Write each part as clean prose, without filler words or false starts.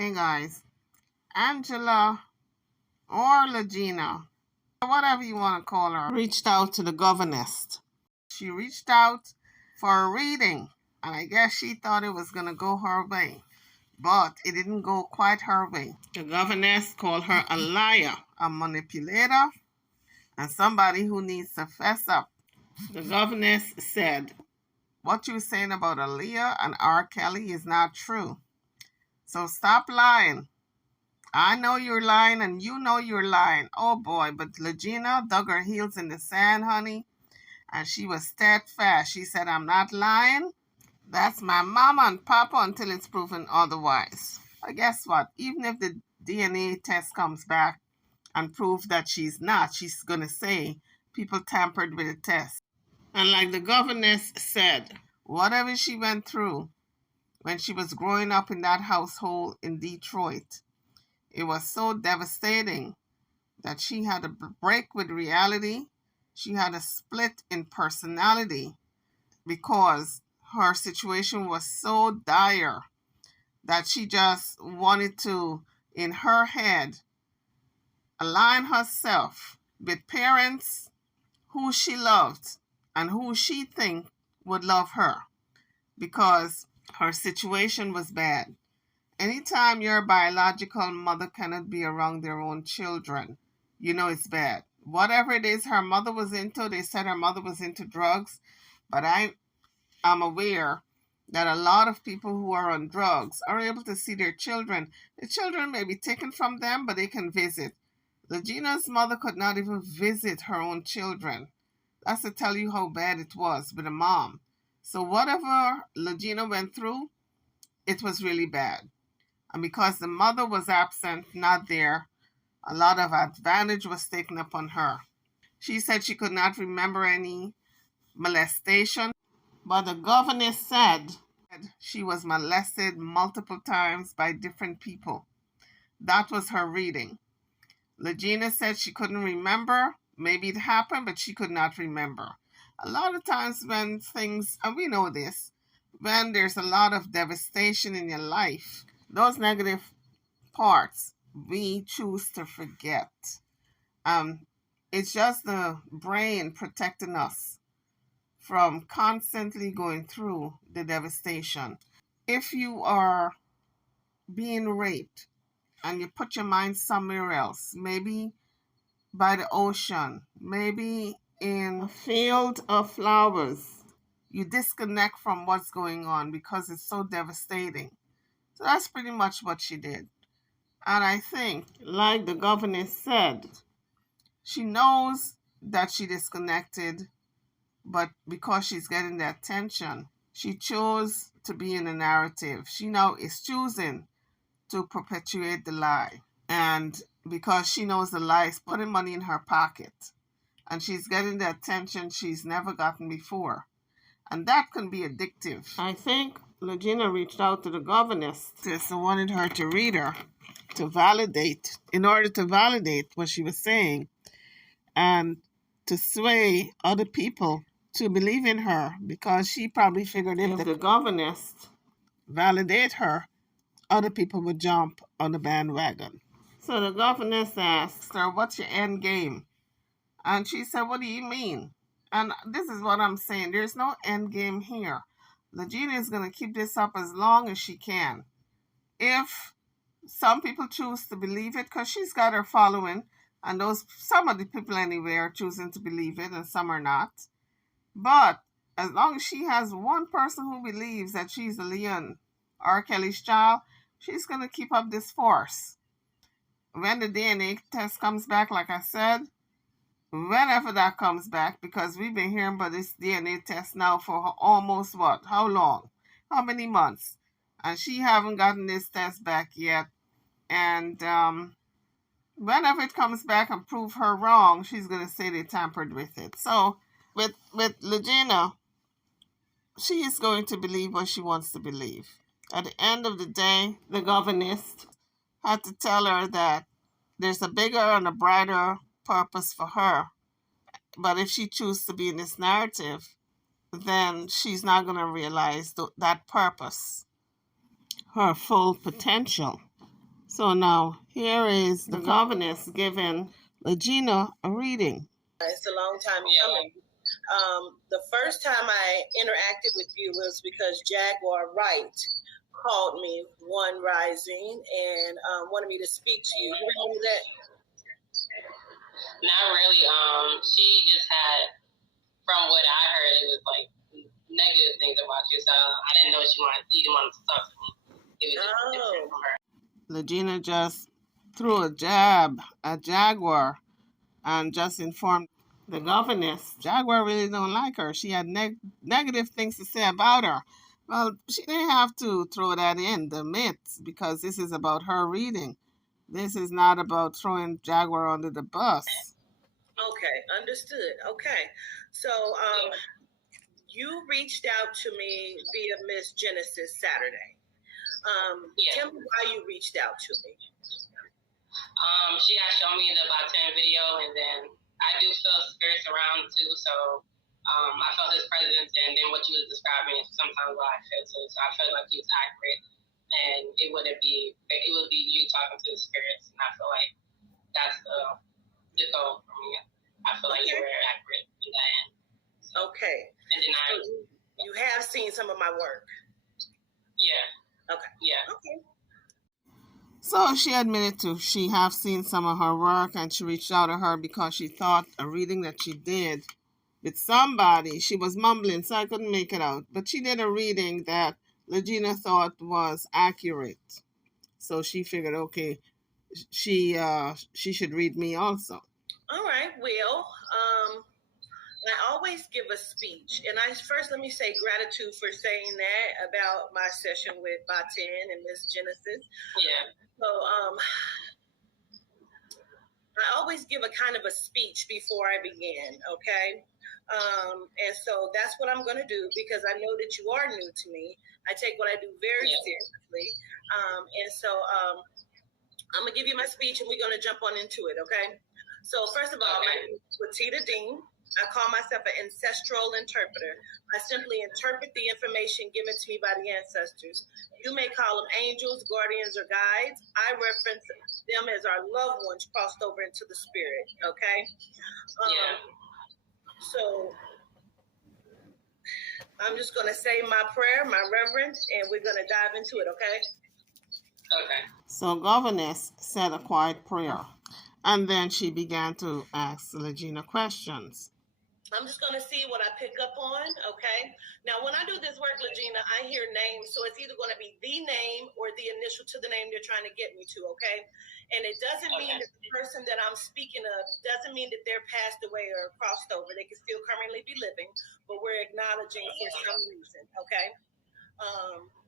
Hey guys, Angela or Lagena, whatever you want to call her, reached out to the governess. She reached out for a reading, and I guess she thought it was going to go her way, but it didn't go quite her way. The governess called her a liar, a manipulator, and somebody who needs to fess up. The governess said, what you're saying about Aaliyah and R. Kelly is not true. So stop lying. I know you're lying and you know you're lying. Oh boy, but Lagena dug her heels in the sand, honey, and she was steadfast. She said, I'm not lying. That's my mama and papa until it's proven otherwise. But guess what? Even if the DNA test comes back and proves that she's not, she's going to say people tampered with the test. And like the governess said, whatever she went through when she was growing up in that household in Detroit, it was so devastating that she had a break with reality. She had a split in personality because her situation was so dire that she just wanted to, in her head, align herself with parents who she loved and who she think would love her because her situation was bad. Anytime your biological mother cannot be around their own children, you know it's bad. Whatever it is her mother was into, they said her mother was into drugs, but I am aware that a lot of people who are on drugs are able to see their children. The children may be taken from them, but they can visit. Legena's mother could not even visit her own children. That's to tell you how bad it was with a mom. So whatever Lagena went through, it was really bad. And because the mother was absent, not there, a lot of advantage was taken upon her. She said she could not remember any molestation, but the governess said she was molested multiple times by different people. That was her reading. Lagena said she couldn't remember. Maybe it happened, but she could not remember. A lot of times when things, and we know this, when there's a lot of devastation in your life, those negative parts we choose to forget. It's just the brain protecting us from constantly going through the devastation. If you are being raped and you put your mind somewhere else, maybe by the ocean, maybe in a field of flowers, you disconnect from what's going on because it's so devastating. So that's pretty much what she did. And I think, like the governess said, she knows that she disconnected, but because she's getting the attention, she chose to be in the narrative. She now is choosing to perpetuate the lie. And because she knows the lie is putting money in her pocket, and she's getting the attention she's never gotten before. And that can be addictive. I think Lagena reached out to the governess and wanted her to read her, to validate, in order to validate what she was saying and to sway other people to believe in her, because she probably figured if the governess validate her, other people would jump on the bandwagon. So the governess asked her, what's your end game? And she said, what do you mean? And this is what I'm saying. There's no end game here. Lagena is going to keep this up as long as she can. If some people choose to believe it, because she's got her following, and some of the people anyway are choosing to believe it, and some are not. But as long as she has one person who believes that she's Aaliyah R. Kelly's child, she's going to keep up this force. When the DNA test comes back, like I said, whenever that comes back, because we've been hearing about this DNA test now for almost what? How long? How many months? And she haven't gotten this test back yet. And whenever it comes back and prove her wrong, she's going to say they tampered with it. So with Lagena, she is going to believe what she wants to believe. At the end of the day, the governess had to tell her that there's a bigger and a brighter purpose for her. But if she chooses to be in this narrative, then she's not going to realize that purpose, her full potential. So now here is the governess giving Lagena a reading. It's a long time coming. The first time I interacted with you was because Jaguar Wright called me one rising and wanted me to speak to you. You remember that? Not really. She just had, from what I heard, it was like negative things about you. So I didn't know she didn't want to talk to me. It was just different from her. Lagena just threw a jab at Jaguar and just informed the governess Jaguar really don't like her. She had negative things to say about her. Well, she didn't have to throw that in, the myths, because this is about her reading. This is not about throwing Jaguar under the bus. Okay, understood. Okay. So you reached out to me via Miss Genesis Saturday. Tell me why you reached out to me. She had shown me the Batan video, and then I do feel spirits around too, so I felt his presence, and then what you was describing is sometimes what I feel too, so I felt like he was accurate, and it would be you talking to the spirits, and I feel like that's the goal for me. I feel like you were accurate in that end. So, okay. And then you have seen some of my work. Yeah. Okay. Yeah. Okay. So she admitted to she have seen some of her work, and she reached out to her because she thought a reading that she did with somebody, she was mumbling, so I couldn't make it out. But she did a reading that Lagena thought was accurate. So she figured, okay, she should read me also. All right. Well, I always give a speech, and let me say gratitude for saying that about my session with Batin and Miss Genesis. Yeah. So I always give a kind of a speech before I begin, okay? And so that's what I'm going to do because I know that you are new to me. I take what I do very seriously. And so I'm going to give you my speech and we're going to jump on into it, okay? So first of all, my name is Watita Dean. I call myself an ancestral interpreter. I simply interpret the information given to me by the ancestors. You may call them angels, guardians, or guides. I reference them as our loved ones crossed over into the spirit, okay? So I'm just going to say my prayer, my reverence, and we're going to dive into it, okay? Okay. So Governess said a quiet prayer, and then she began to ask Lagena questions. I'm just going to see what I pick up on, okay? Now, when I do this work, Lagena, I hear names, so it's either going to be the name or the initial to the name they're trying to get me to, okay? And it doesn't mean that the person that I'm speaking of doesn't mean that they're passed away or crossed over. They can still currently be living, but we're acknowledging for some reason, okay?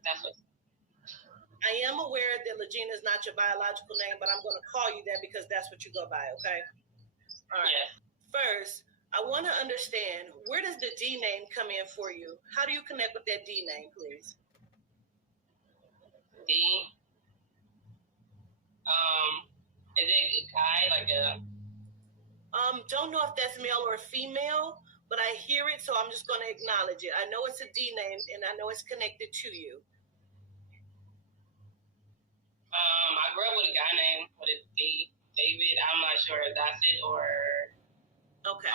That's what. I am aware that Lagena is not your biological name, but I'm going to call you that because that's what you go by, okay? All right. Yeah. First, I want to understand, where does the D name come in for you? How do you connect with that D name, please? D? Is it a guy, like a... Don't know if that's male or female, but I hear it, so I'm just going to acknowledge it. I know it's a D name, and I know it's connected to you. I grew up with a guy named, what is D? David. I'm not sure if that's it or... Okay.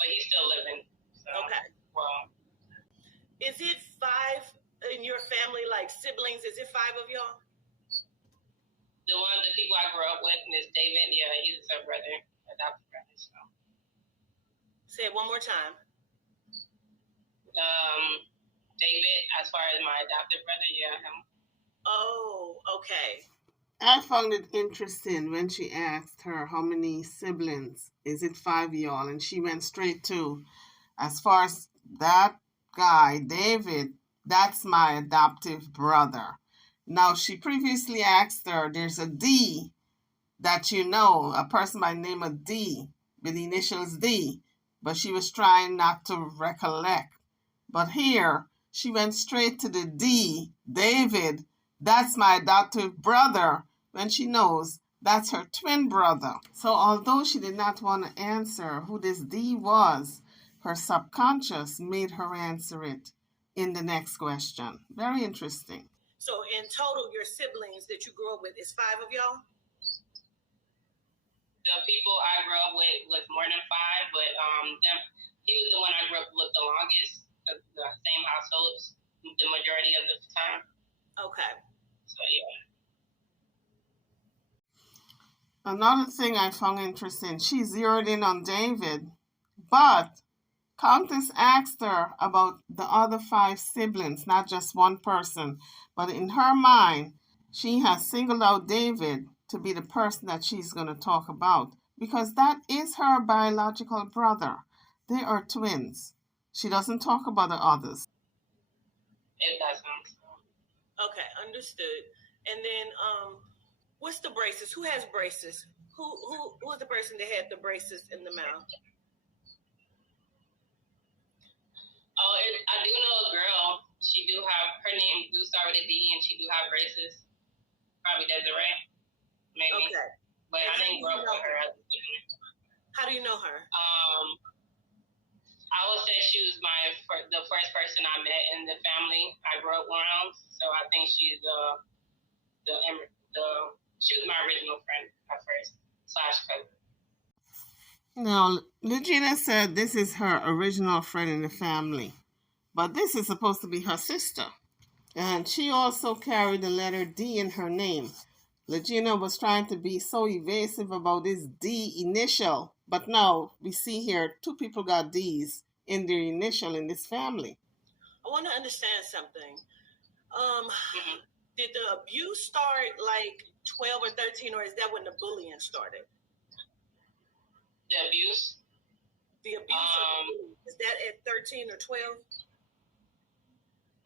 But he's still living. So, okay. Well. Is it 5 in your family, like siblings? Is it 5 of y'all? The people I grew up with, Miss David, yeah, he's a brother, adopted brother. So. Say it one more time. David, as far as my adopted brother, yeah, him. Oh, okay. I found it interesting when she asked her how many siblings. Is it 5 y'all? And she went straight to, as far as that guy, David, that's my adoptive brother. Now, she previously asked her, there's a D that you know, a person by the name of D, with the initials D, but she was trying not to recollect. But here, she went straight to the D, David, that's my adoptive brother, when she knows that's her twin brother. So although she did not want to answer who this D was, her subconscious made her answer it in the next question. Very interesting. So in total, your siblings that you grew up with is 5 of y'all? The people I grew up with was more than 5, but he was the one I grew up with the longest, the same households, the majority of the time. Okay. So, yeah. Another thing I found interesting, she zeroed in on David, but Countess asked her about the other 5 siblings, not just one person. But in her mind, she has singled out David to be the person that she's going to talk about because that is her biological brother. They are twins. She doesn't talk about the others. It doesn't. Okay, understood. And then, what's the braces? Who has braces? Who was the person that had the braces in the mouth? Oh, I do know a girl. She do have, her name do start with a D, and she do have braces. Probably Desiree, maybe. Okay. But I didn't grow up with her. How do you know her? I would say she was the first person I met in the family I grew up around. So I think she's she was my original friend at first / cousin. Now, Lagena said this is her original friend in the family, but this is supposed to be her sister. And she also carried the letter D in her name. Lagena was trying to be so evasive about this D initial, but now we see here 2 people got D's in their initial in this family. I want to understand something. Did the abuse start like 12 or 13, or is that when the bullying started? The abuse? The abuse is that at 13 or 12?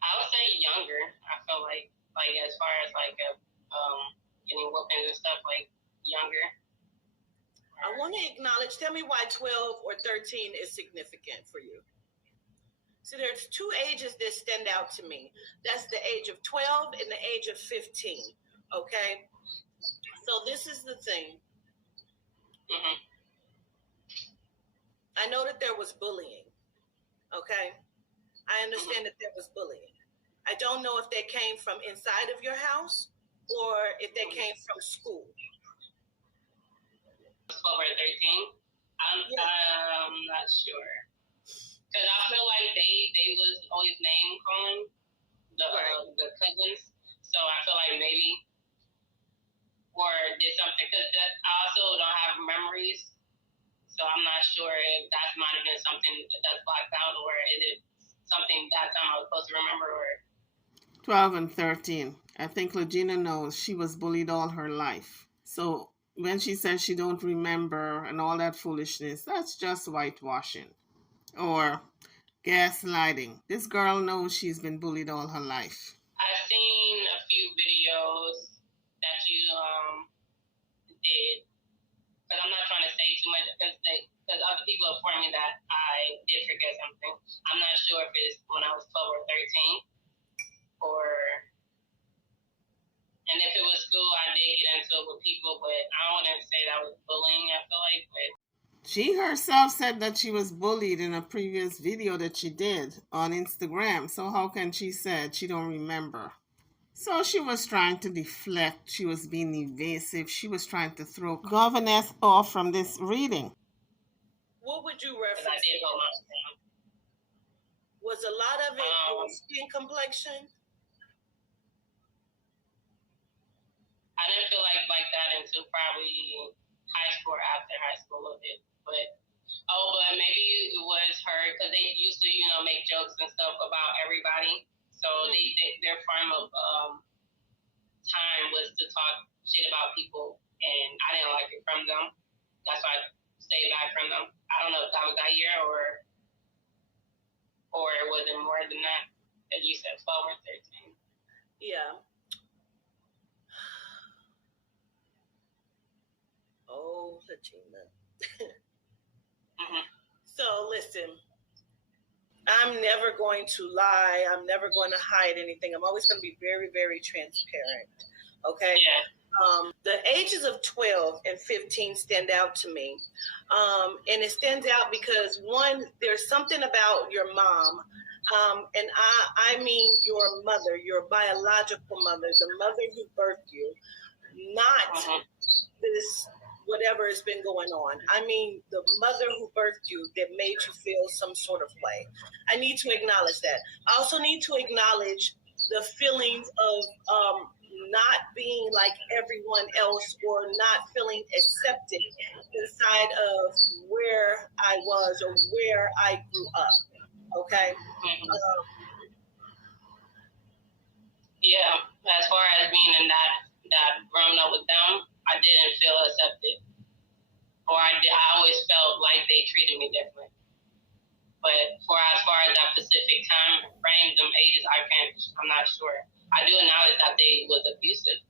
I would say younger. I feel like as far as getting whoopings and stuff, like younger. I want to acknowledge, tell me why 12 or 13 is significant for you. So there's 2 ages that stand out to me. That's the age of 12 and the age of 15, okay? So this is the thing. Mm-hmm. I know that there was bullying, okay? I understand that there was bullying. I don't know if that came from inside of your house or if that came from school. 12 or 13? I'm not sure. Because I feel like they was always name calling the cousins. So I feel like maybe, or did something, because I also don't have memories. So I'm not sure if that might have been something that's blacked out, or is it something that time I was supposed to remember, or 12 and 13. I think Lagena knows she was bullied all her life. So when she says she don't remember and all that foolishness, that's just whitewashing or gaslighting. This girl knows she's been bullied all her life. I've seen a few videos that you did, but I'm not trying to say too much because other people informed me that I did forget something. I'm not sure if it's when I was 12 or 13, and if it was school, I did get into it with people, but I wouldn't say that was bullying, I feel like. But she herself said that she was bullied in a previous video that she did on Instagram. So how can she say she don't remember? So she was trying to deflect. She was being evasive. She was trying to throw Governess off from this reading. What would you reference? I did hold my phone. Was a lot of it skin complexion? I didn't feel like that until probably high school or after high school a little bit. But maybe it was her, because they used to, make jokes and stuff about everybody. So their form of time was to talk shit about people, and I didn't like it from them. That's why I stayed back from them. I don't know if that was that year or was it more than that? As you said, 12 or 13. Yeah. Oh, Lagena. So listen, I'm never going to lie. I'm never going to hide anything. I'm always going to be very, very transparent. Okay? Yeah. The ages of 12 and 15 stand out to me. And it stands out because, one, there's something about your mom. And I mean your mother, your biological mother, the mother who birthed you, not this whatever has been going on. I mean the mother who birthed you that made you feel some sort of way. I need to acknowledge that. I also need to acknowledge the feelings of not being like everyone else or not feeling accepted inside of where I was or where I grew up. Okay. Yeah, as far as being in that grown up with them, I didn't feel accepted, or I always felt like they treated me different. But as far as that specific time frame, them ages, I'm not sure. I do acknowledge that they was abusive.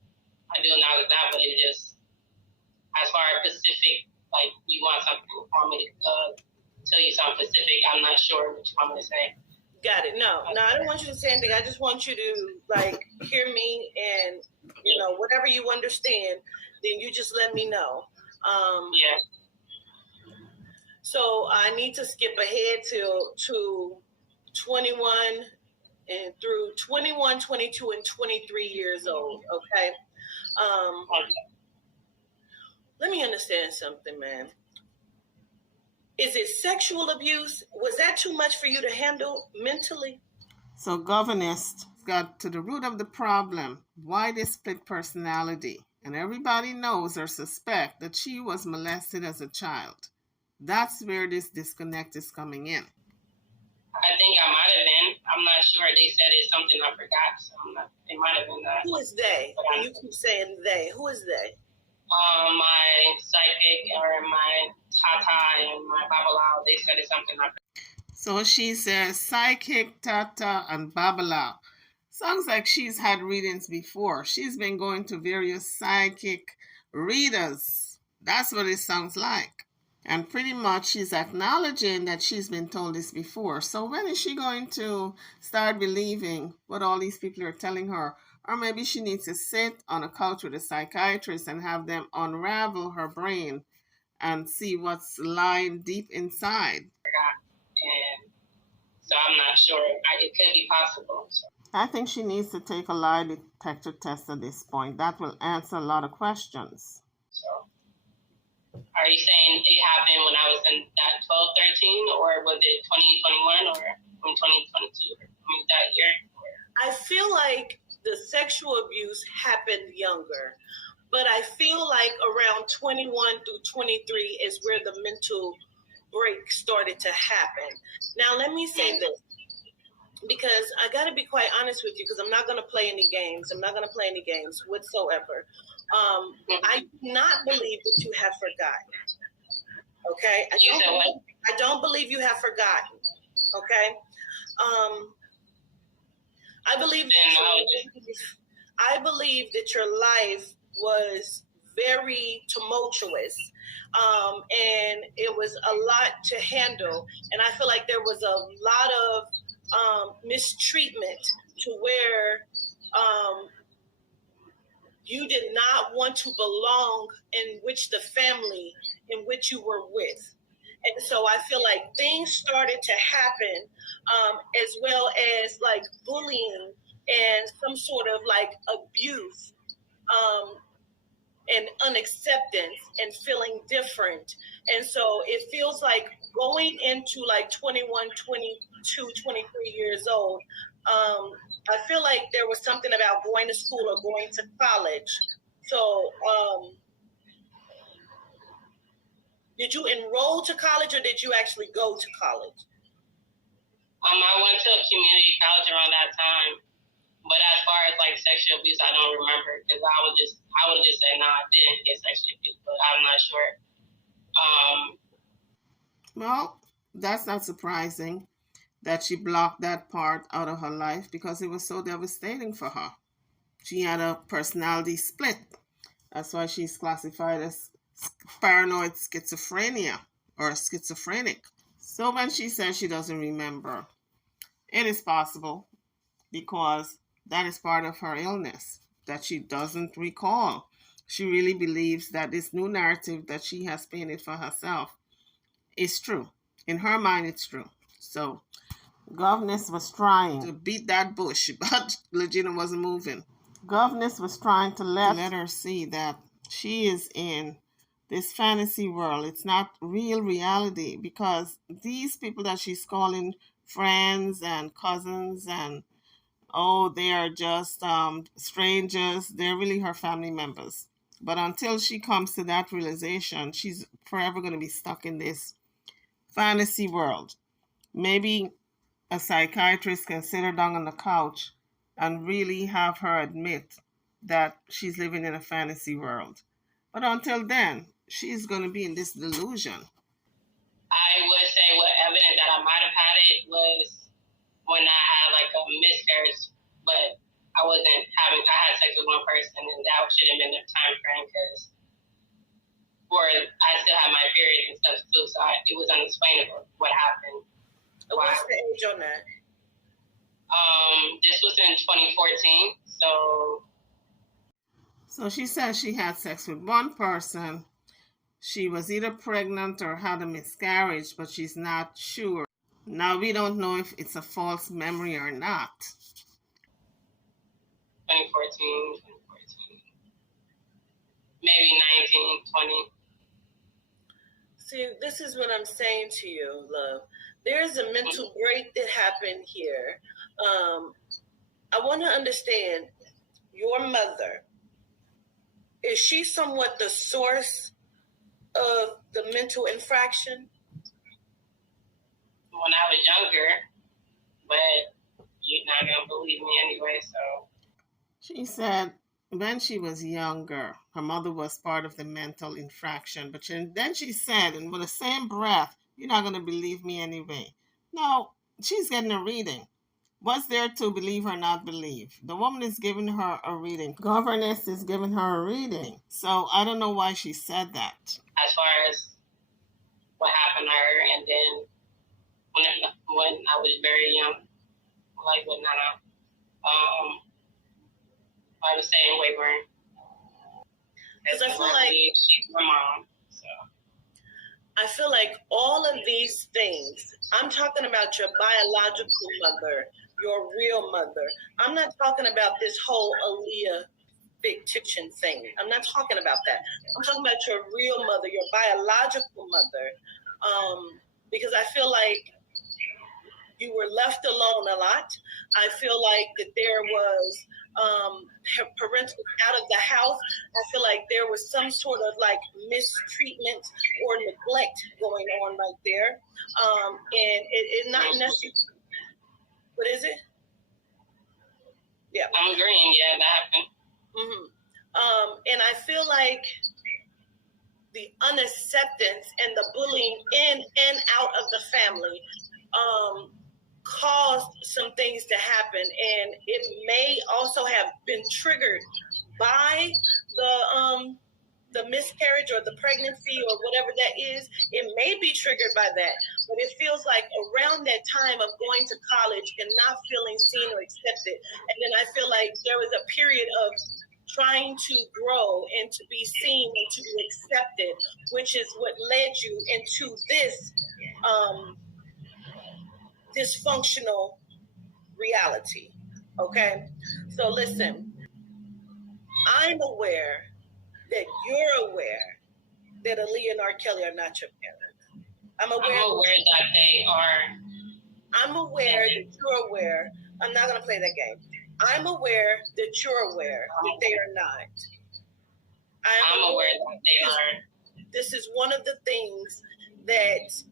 I do acknowledge that, but it just, as far as specific, like you want something for me to tell you something specific, I'm not sure what you want me to say. Got it. No, I don't want you to say anything. I just want you to like hear me, and whatever you understand, then you just let me know. Yeah. So I need to skip ahead to 21 and through 21, 22, and 23 years old. Okay. Let me understand something, man. Is it sexual abuse? Was that too much for you to handle mentally? So Governess got to the root of the problem, why they split personality. And everybody knows or suspect that she was molested as a child. That's where this disconnect is coming in. I think I might have been. I'm not sure. They said it's something I forgot. So it might have been that. Who is they? And you keep saying they. Who is they? My psychic or my tata and my babalao, they said it's something I forgot. So she says psychic, tata, and babalao. Sounds like she's had readings before. She's been going to various psychic readers. That's what it sounds like. And pretty much she's acknowledging that she's been told this before. So when is she going to start believing what all these people are telling her? Or maybe she needs to sit on a couch with a psychiatrist and have them unravel her brain and see what's lying deep inside. And so I'm not sure. It could be possible. So. I think she needs to take a lie detector test at this point. That will answer a lot of questions. So, are you saying it happened when I was in that 12, 13, or was it 2021 or 2022? That year? I feel like the sexual abuse happened younger, but I feel like around 21 through 23 is where the mental break started to happen. Now, let me say this, because I got to be quite honest with you, because I'm not going to play any games. I'm not going to play any games whatsoever. I do not believe that you have forgotten. Okay? I don't believe you have forgotten. Okay? I believe that your life was very tumultuous, and it was a lot to handle. And I feel like there was a lot of mistreatment to where you did not want to belong in which the family in which you were with. And so I feel like things started to happen, as well as like bullying and some sort of like abuse, and unacceptance and feeling different. And so it feels like going into like 21, 22, 23 years old, I feel like there was something about going to school or going to college. So did you enroll to college or did you actually go to college? I went to a community college around that time. But as far as like sexual abuse, I don't remember, because I would just say no, I didn't get sexual abuse, but I'm not sure. Well, that's not surprising that she blocked that part out of her life because it was so devastating for her. She had a personality split. That's why she's classified as paranoid schizophrenia or schizophrenic. So when she says she doesn't remember, it is possible because that is part of her illness that she doesn't recall. She really believes that this new narrative that she has painted for herself is true. In her mind, it's true. So Governess was trying to beat that bush, but Lagena wasn't moving. Governess was trying to let her see that she is in this fantasy world. It's not real reality, because these people that she's calling friends and cousins and they are just strangers, they're really her family members. But until she comes to that realization, she's forever going to be stuck in this fantasy world. Maybe a psychiatrist can sit her down on the couch and really have her admit that she's living in a fantasy world. But until then, she's going to be in this delusion. I would say what evidence that I might have had it was when I had like a miscarriage, but I had sex with one person, and that should have been the time frame I still had my period and stuff too, so it was unexplainable what happened. What's the age on that? This was in 2014, so. So she says she had sex with one person. She was either pregnant or had a miscarriage, but she's not sure. Now we don't know if it's a false memory or not. 2014, maybe 19, 20. See, this is what I'm saying to you, love. There's a mental break that happened here. I want to understand, your mother, is she somewhat the source of the mental infraction? When I was younger, but you're not going to believe me anyway, so. She said when she was younger, her mother was part of the mental infraction. But then she said, and with the same breath, you're not going to believe me anyway. Now, she's getting a reading. What's there to believe or not believe? The woman is giving her a reading. Governess is giving her a reading. So I don't know why she said that. As far as what happened to her, and then when I was very young, like with Nana, I was saying wavering. Because I feel like she's my mom. So I feel like all of these things, I'm talking about your biological mother, your real mother. I'm not talking about this whole Aaliyah fictitious thing. I'm not talking about that. I'm talking about your real mother, your biological mother. Because I feel like you were left alone a lot. I feel like that there was parental out of the house. I feel like there was some sort of like mistreatment or neglect going on right there. And it not necessarily. What is it? Yeah. I'm agreeing. Yeah, that happened. Mm-hmm. And I feel like the unacceptance and the bullying in and out of the family caused some things to happen, and it may also have been triggered by the miscarriage or the pregnancy or whatever that is. It may be triggered by that, but it feels like around that time of going to college and not feeling seen or accepted, and then I feel like there was a period of trying to grow and to be seen and to be accepted, which is what led you into this dysfunctional reality. Okay? So listen, I'm aware that you're aware that Aaliyah and R. Kelly are not your parents. I'm aware that they are. I'm aware that you're aware. I'm not going to play that game. I'm aware that you're aware that they are not. I'm aware that they are. This is one of the things that...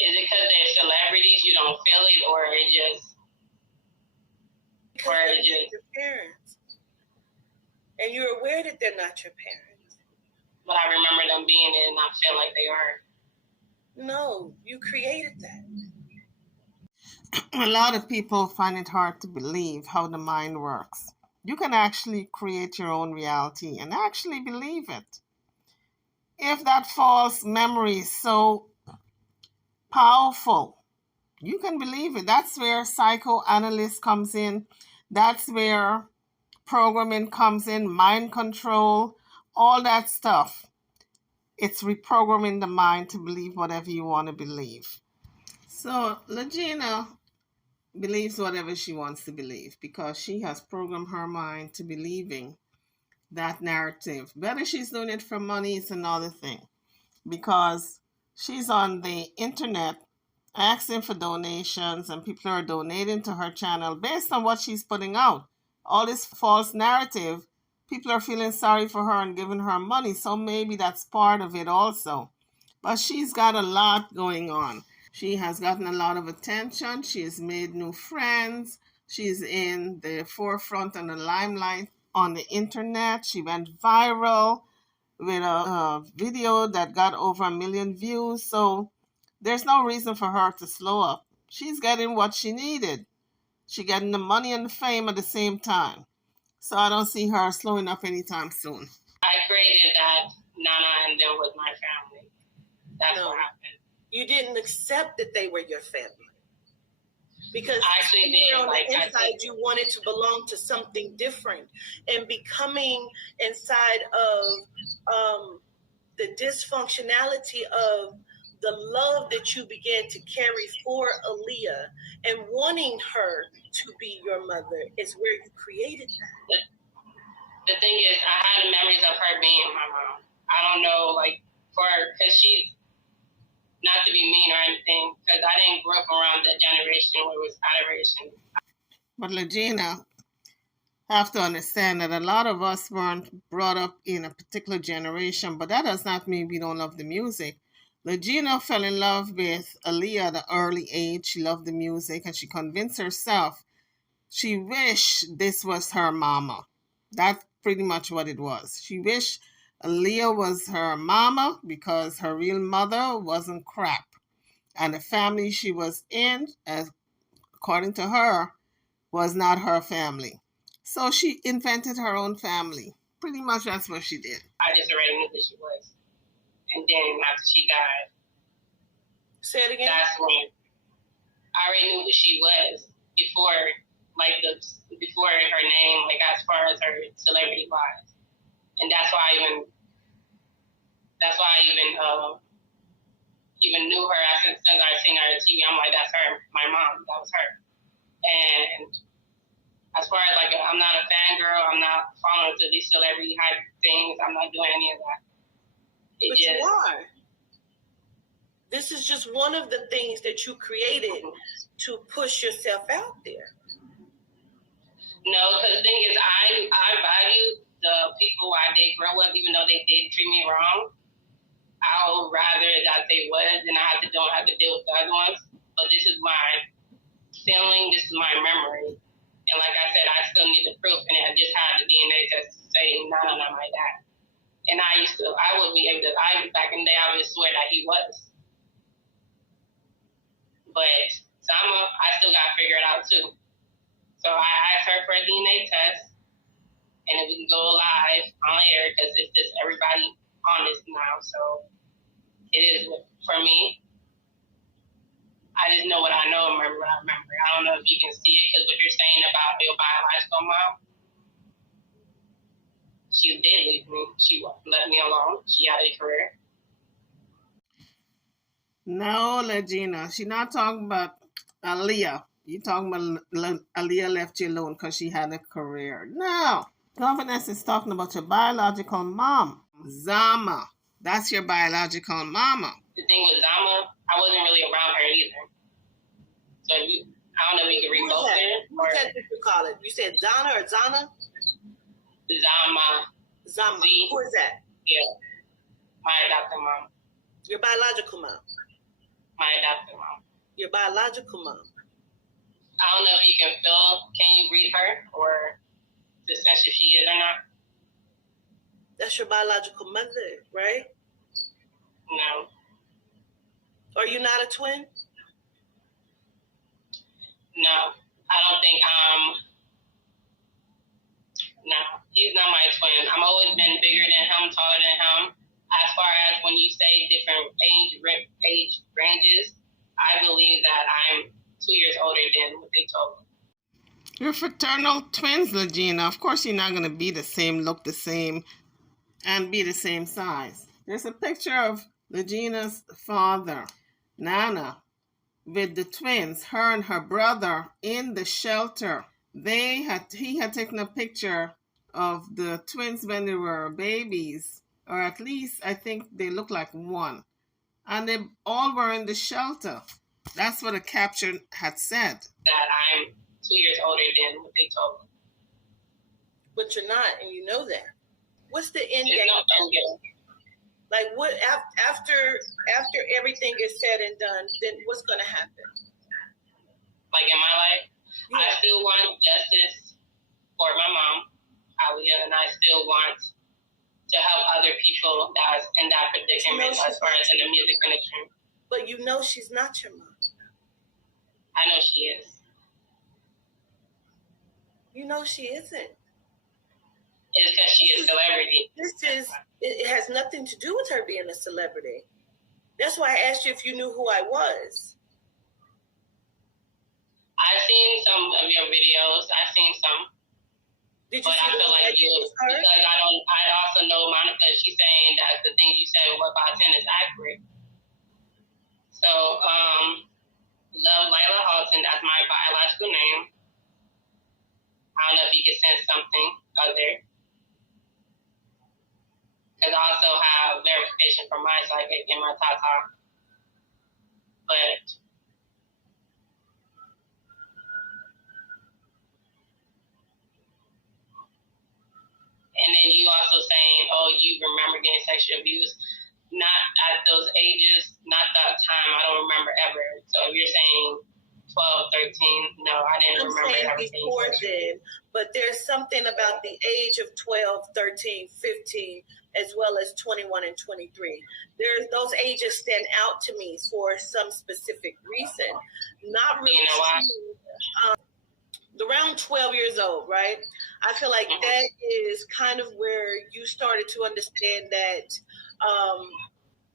Is it because they're celebrities, you don't feel it, or it just... your parents. And you're aware that they're not your parents. But I remember them being it, and I feel like they are. No, you created that. A lot of people find it hard to believe how the mind works. You can actually create your own reality and actually believe it. If that false memory is so powerful, you can believe it. That's where psychoanalyst comes in. That's where programming comes in, mind control, all that stuff. It's reprogramming the mind to believe whatever you want to believe. So Lagena believes whatever she wants to believe because she has programmed her mind to believing that narrative. Whether she's doing it for money is another thing because she's on the internet asking for donations and people are donating to her channel based on what she's putting out. All this false narrative, people are feeling sorry for her and giving her money, so maybe that's part of it also. But she's got a lot going on. She has gotten a lot of attention. She has made new friends. She's in the forefront and the limelight on the internet. She went viral with a video that got over 1 million views. So there's no reason for her to slow up. She's getting what she needed. She's getting the money and the fame at the same time. So I don't see her slowing up anytime soon. I created that Nana and them with my family. That's what happened. You didn't accept that they were your family. Because actually did. On the inside, you wanted to belong to something different. And becoming inside of the dysfunctionality of the love that you began to carry for Aaliyah and wanting her to be your mother is where you created that. The thing is, I had memories of her being my mom. I don't know, because she's, not to be mean or anything, because I didn't grow up around that generation where it was adoration. But Lagena have to understand that a lot of us weren't brought up in a particular generation, but that does not mean we don't love the music. Lagena fell in love with Aaliyah at an early age. She loved the music and she convinced herself she wished this was her mama. That's pretty much what it was. She wished Aaliyah was her mama because her real mother wasn't crap. And the family she was in, as according to her, was not her family. So she invented her own family. Pretty much that's what she did. I just already knew who she was. And then after she died, say it again. That's when I already knew who she was before her name, as far as her celebrity wise. And that's why I even knew her as soon as I seen her on TV. I'm like, that's her, my mom. That was her. And as far as I'm not a fangirl, I'm not following to these celebrity hype things. I'm not doing any of that. You are. This is just one of the things that you created to push yourself out there. No, because the thing is, I value the people I did grow with, even though they did treat me wrong. I would rather that they was, and I don't have to deal with the other ones. But this is my feeling, this is my memory. And like I said, I still need the proof, and I just had the DNA test saying, no, not my dad. And I would be able to, back in the day, I would swear that he was. But I still got to figure it out too. So I asked her for a DNA test, and if we can go live on air, because it's just everybody on this now. So it is for me. I just know what I know and remember what I remember. I don't know if you can see it, because what you're saying about your biological mom, she did leave me. She left me alone. She had a career. No, Lagena. She's not talking about Aaliyah. You're talking about Aaliyah left you alone because she had a career. No. Governess is talking about your biological mom, Zama. That's your biological mama. The thing with Zama, I wasn't really around her either. So I don't know if you can read both there. What's that you call it? You said Zana or Zana? Zama. Zama. Who is that? Yeah. My adopted mom. Your biological mom. My adopted mom. Your biological mom. I don't know if you can you read her or just sense if she is or not? That's your biological mother, right? No. Are you not a twin? No. I don't think, no. He's not my twin. I've always been bigger than him, taller than him. As far as when you say different age ranges, I believe that I'm 2 years older than what they told me. You're fraternal twins, Lagena. Of course you're not going to be the same, look the same, and be the same size. There's a picture of Lagena's father, Nana, with the twins, her and her brother in the shelter. He had taken a picture of the twins when they were babies, or at least I think they looked like one. And they all were in the shelter. That's what the caption had said. That I'm 2 years older than what they told me. But you're not, and you know that. What's the end game? No end game. Like, what after everything is said and done, then what's going to happen? Like in my life, yeah. I still want justice for my mom, Aliyah, and I still want to help other people that's in that predicament as far as in the music industry. But you know she's not your mom. I know she is. You know she isn't. It's because she is a celebrity. It has nothing to do with her being a celebrity. That's why I asked you if you knew who I was. I've seen some of your videos. I've seen some. Did you but see I feel like you, because I also know Monica, she's saying that the thing you said about 10 is accurate. So, Love Lila Halton, that's my biological name. I don't know if you could send something other. Because I also have verification from my psychic in my Tata. But and then you also saying, oh, you remember getting sexual abuse. Not at those ages, not that time. I don't remember ever. So if you're saying 12, 13, no, I didn't remember everything. Before then, but there's something about the age of 12, 13, 15, as well as 21 and 23. Those ages stand out to me for some specific reason. Not really. You know why? Around 12 years old, right? I feel like that is kind of where you started to understand that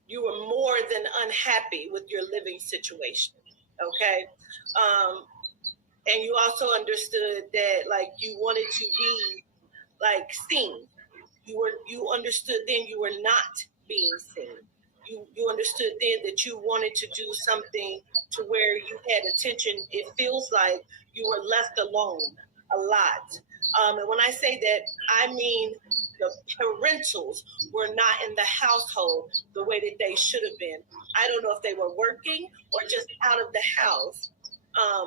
you were more than unhappy with your living situation, okay? And you also understood that, like, you wanted to be, like, seen. You understood then you were not being seen. You understood then that you wanted to do something to where you had attention. It feels like you were left alone a lot. And when I say that, I mean the parentals were not in the household the way that they should have been. I don't know if they were working or just out of the house.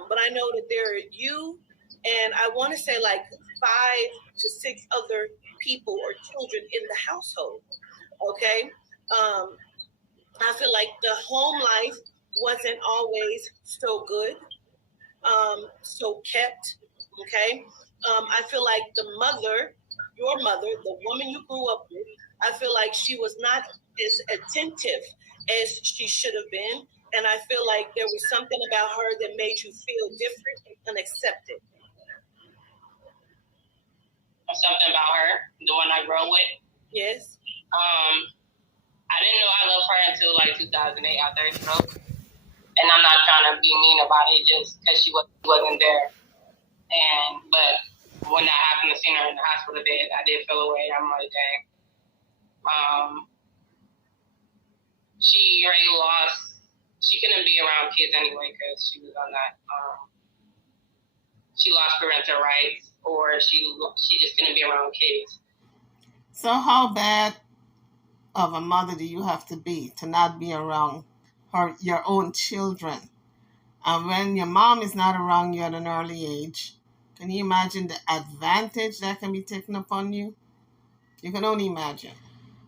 But I know that there are you and I want to say like 5 to 6 other people or children in the household. Okay. I feel like the home life wasn't always so good, so kept, okay? I feel like the mother, your mother, the woman you grew up with, I feel like she was not as attentive as she should have been, and I feel like there was something about her that made you feel different and unaccepted. Something about her, the one I grew up with? Yes. I didn't know I loved her until like 2008 after her stroke. And I'm not trying to be mean about it just because she wasn't there. But when that happened, to see her in the hospital bed, I did feel away. I'm like, dang. She already lost. She couldn't be around kids anyway because she was on that. She lost parental rights, or she just couldn't be around kids. So how bad of a mother do you have to be to not be around your own children? And when your mom is not around you at an early age, can you imagine the advantage that can be taken upon you? You can only imagine.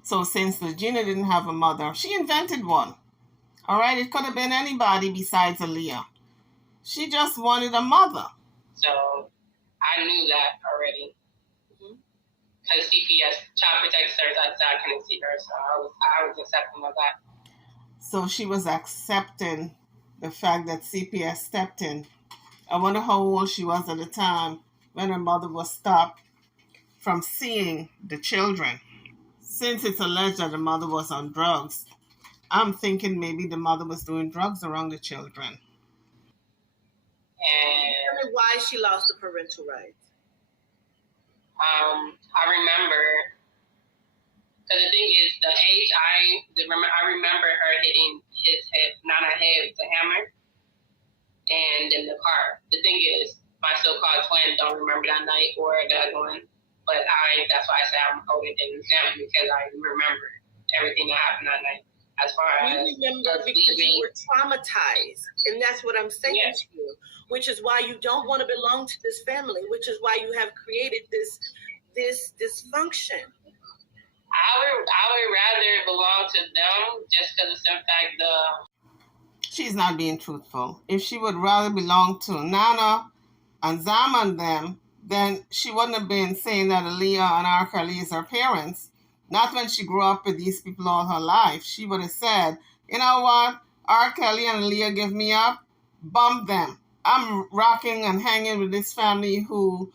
So since Lagena didn't have a mother, she invented one. All right, it could have been anybody besides Aaliyah. She just wanted a mother. So I knew that already. Because CPS, Child Protective Services, I couldn't see her, so I was accepting of that. So she was accepting the fact that CPS stepped in. I wonder how old she was at the time when her mother was stopped from seeing the children. Since it's alleged that the mother was on drugs, I'm thinking maybe the mother was doing drugs around the children. And why she lost the parental rights? I remember, because the thing is, the age I remember her hitting his head, not her head, with the hammer. and in the car. The thing is, my so-called twin don't remember that night or the other one, but that's why I say I'm older than them, because I remember everything that happened that night. As far as you remember because you were traumatized, and that's what I'm saying to you, which is why you don't want to belong to this family, which is why you have created this dysfunction. I would rather belong to them just because of the fact she's not being truthful. If she would rather belong to Nana and Zama and them, then she wouldn't have been saying that Aaliyah and R. Kelly is her parents. Not when she grew up with these people all her life. She would have said, you know what? R. Kelly and Aaliyah give me up. Bump them. I'm rocking and hanging with this family who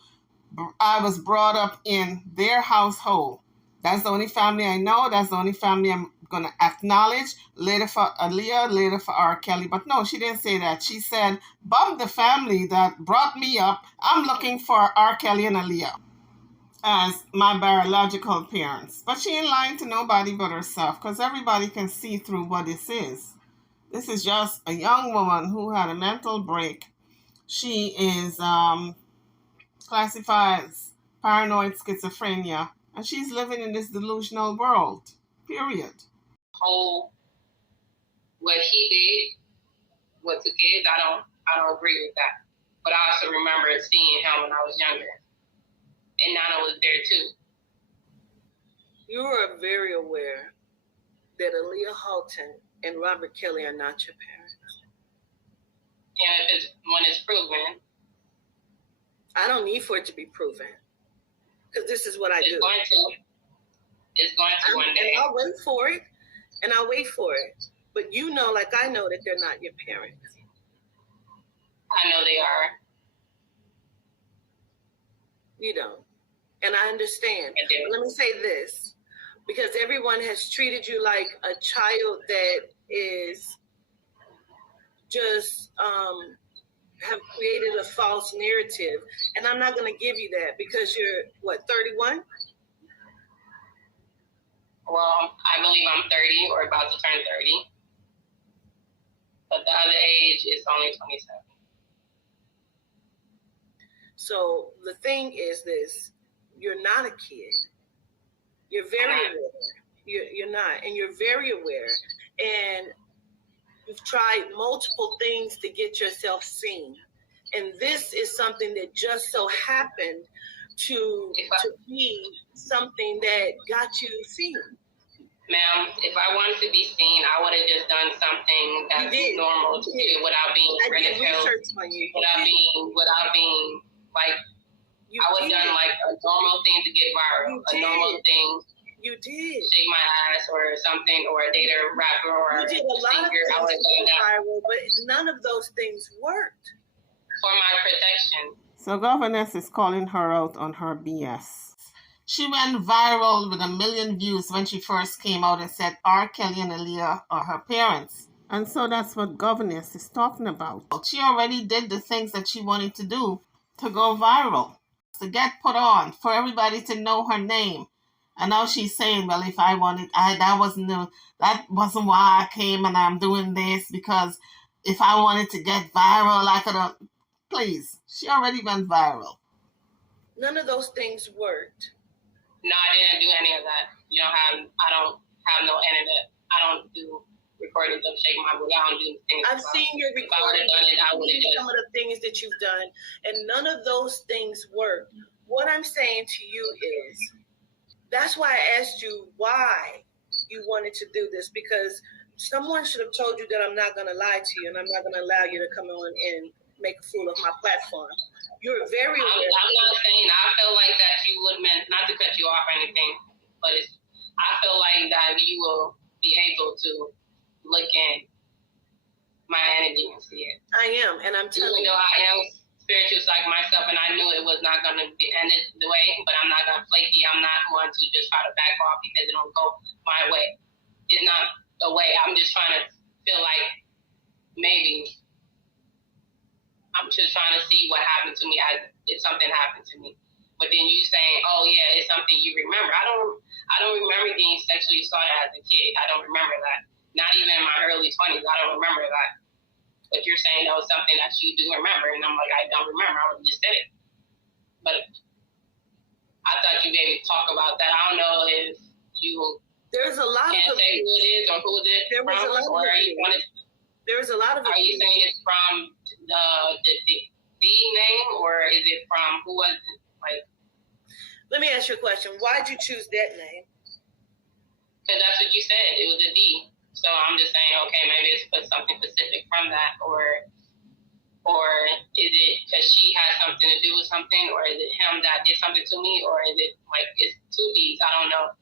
I was brought up in their household. That's the only family I know. That's the only family I'm going to acknowledge. Later for Aaliyah, later for R. Kelly. But no, she didn't say that. She said, bump the family that brought me up. I'm looking for R. Kelly and Aaliyah as my biological parents. But she ain't lying to nobody but herself, because everybody can see through what this is. This is just a young woman who had a mental break. She is classified as paranoid schizophrenia, and she's living in this delusional world. Period. Whole what he did with the kids, I don't agree with that. But I also remember seeing him when I was younger, and Nana was there too. You are very aware that Aaliyah Halton and Robert Kelly are not your parents. And when it's proven, I don't need for it to be proven, because this is what I do. It's going to one day. And I'll wait for it, and I'll wait for it. But you know, like I know, that they're not your parents. I know they are. You don't. And I understand. But let me say this, because everyone has treated you like a child that is just have created a false narrative. And I'm not going to give you that, because you're, what, 31? Well, I believe I'm 30 or about to turn 30. But the other age is only 27. So the thing is this, you're not a kid. You're very aware. You're not, and you're very aware. And you've tried multiple things to get yourself seen. And this is something that just so happened to be something that got you seen. Ma'am, if I wanted to be seen, I would have just done something that's normal to do without being ridiculed, without being like, I would have done like a normal thing to get viral, normal thing. You did. Shake my ass or something, or date a rapper or you did a lot singer. Of things I would have done that. Viral, but none of those things worked. For my protection. So Governess is calling her out on her BS. She went viral with 1 million views when she first came out and said R. Kelly and Aaliyah are her parents. And so that's what Governess is talking about. She already did the things that she wanted to do to go viral, to get put on, for everybody to know her name. And now she's saying, well, if I wanted, that wasn't why I came and I'm doing this, because if I wanted to get viral, I could have. Please, she already went viral. None of those things worked. No, I didn't do any of that. I don't have no internet. I don't do recordings of shaking my booty. I don't do things. I've seen your recordings. If I would have done it, I would have just. Some of the things that you've done, and none of those things worked. What I'm saying to you is, that's why I asked you why you wanted to do this, because someone should have told you that I'm not going to lie to you, and I'm not going to allow you to come on and make a fool of my platform. You're very aware. I'm not saying, I feel like that you would meant, not to cut you off or anything, but I feel like that you will be able to look in my energy and see it. I am, and I'm telling you. Even though I am spiritual like myself, and I knew it was not going to be ended the way, but I'm not going to flaky. I'm not one to just try to back off because it don't go my way. It's not a way. I'm just trying to feel like maybe I'm just trying to see what happened to me if something happened to me. But then you saying, oh yeah, it's something you remember. I don't remember being sexually assaulted as a kid. I don't remember that. Not even in my early 20s. I don't remember that. But you're saying that was something that you do remember, and I'm like, I don't remember. I would have just said it. But I thought you maybe talk about that. I don't know if you there's a lot can't of say who it is or who it is there was from, a lot or of are you want to? there's a lot of Are you saying it's from the name, or is it from who was it? Like, let me ask you a question. Why'd you choose that name? because that's what you said. It was a D. So I'm just saying, okay, maybe it's put something specific from that, or is it because she had something to do with something, or is it him that did something to me, or is it like it's two D's? I don't know.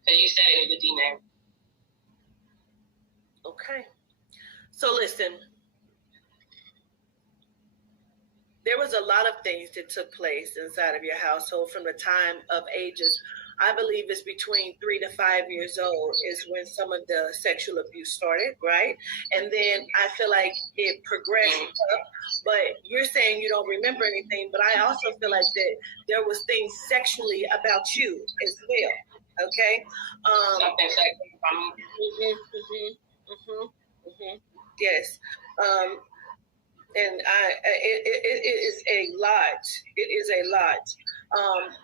Because you said it was a D name. Okay. So listen, there was a lot of things that took place inside of your household from the time of ages. I believe it's between 3 to 5 years old is when some of the sexual abuse started, right? And then I feel like it progressed up, but you're saying you don't remember anything, but I also feel like that there was things sexually about you as well, okay? Something sexual from me. Yes. And it is a lot. It is a lot.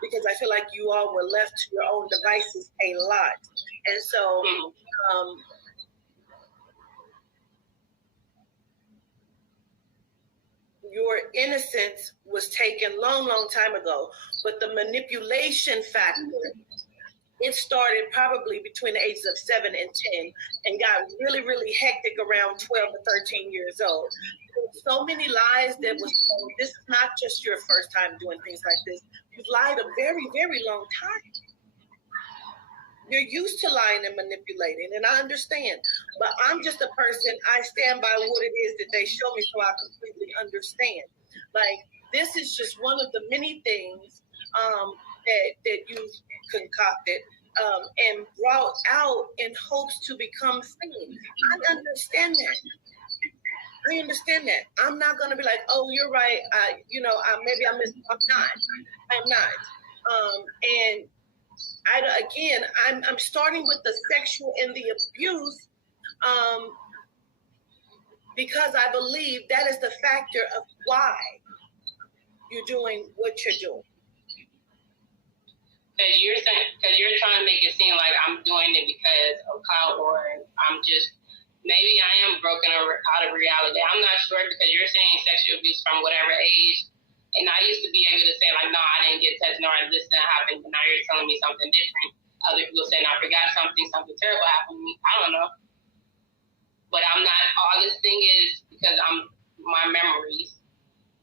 Because I feel like you all were left to your own devices a lot. And so your innocence was taken long time ago. But the manipulation factor, it started probably between the ages of 7 and 10 and got really hectic around 12 to 13 years old. So many lies that was told. This is not just your first time doing things like this. You've lied a very long time. You're used to lying and manipulating, and I understand. But I'm just a person. I stand by what it is that they show me, so I completely understand. Like, this is just one of the many things that you've concocted and brought out in hopes to become seen. I understand that. I understand that. I'm not going to be like, oh, you're right. Maybe I missed. I'm not. And I'm starting with the sexual and the abuse because I believe that is the factor of why you're doing what you're doing. Because you're trying to make it seem like I'm doing it because of clout, or I'm just, maybe I am broken out of reality. I'm not sure, because you're saying sexual abuse from whatever age. And I used to be able to say, like, no, I didn't get touched, nor this didn't happen. But now you're telling me something different. Other people saying I forgot something terrible happened to me. I don't know. But I'm not, all this thing is because my memories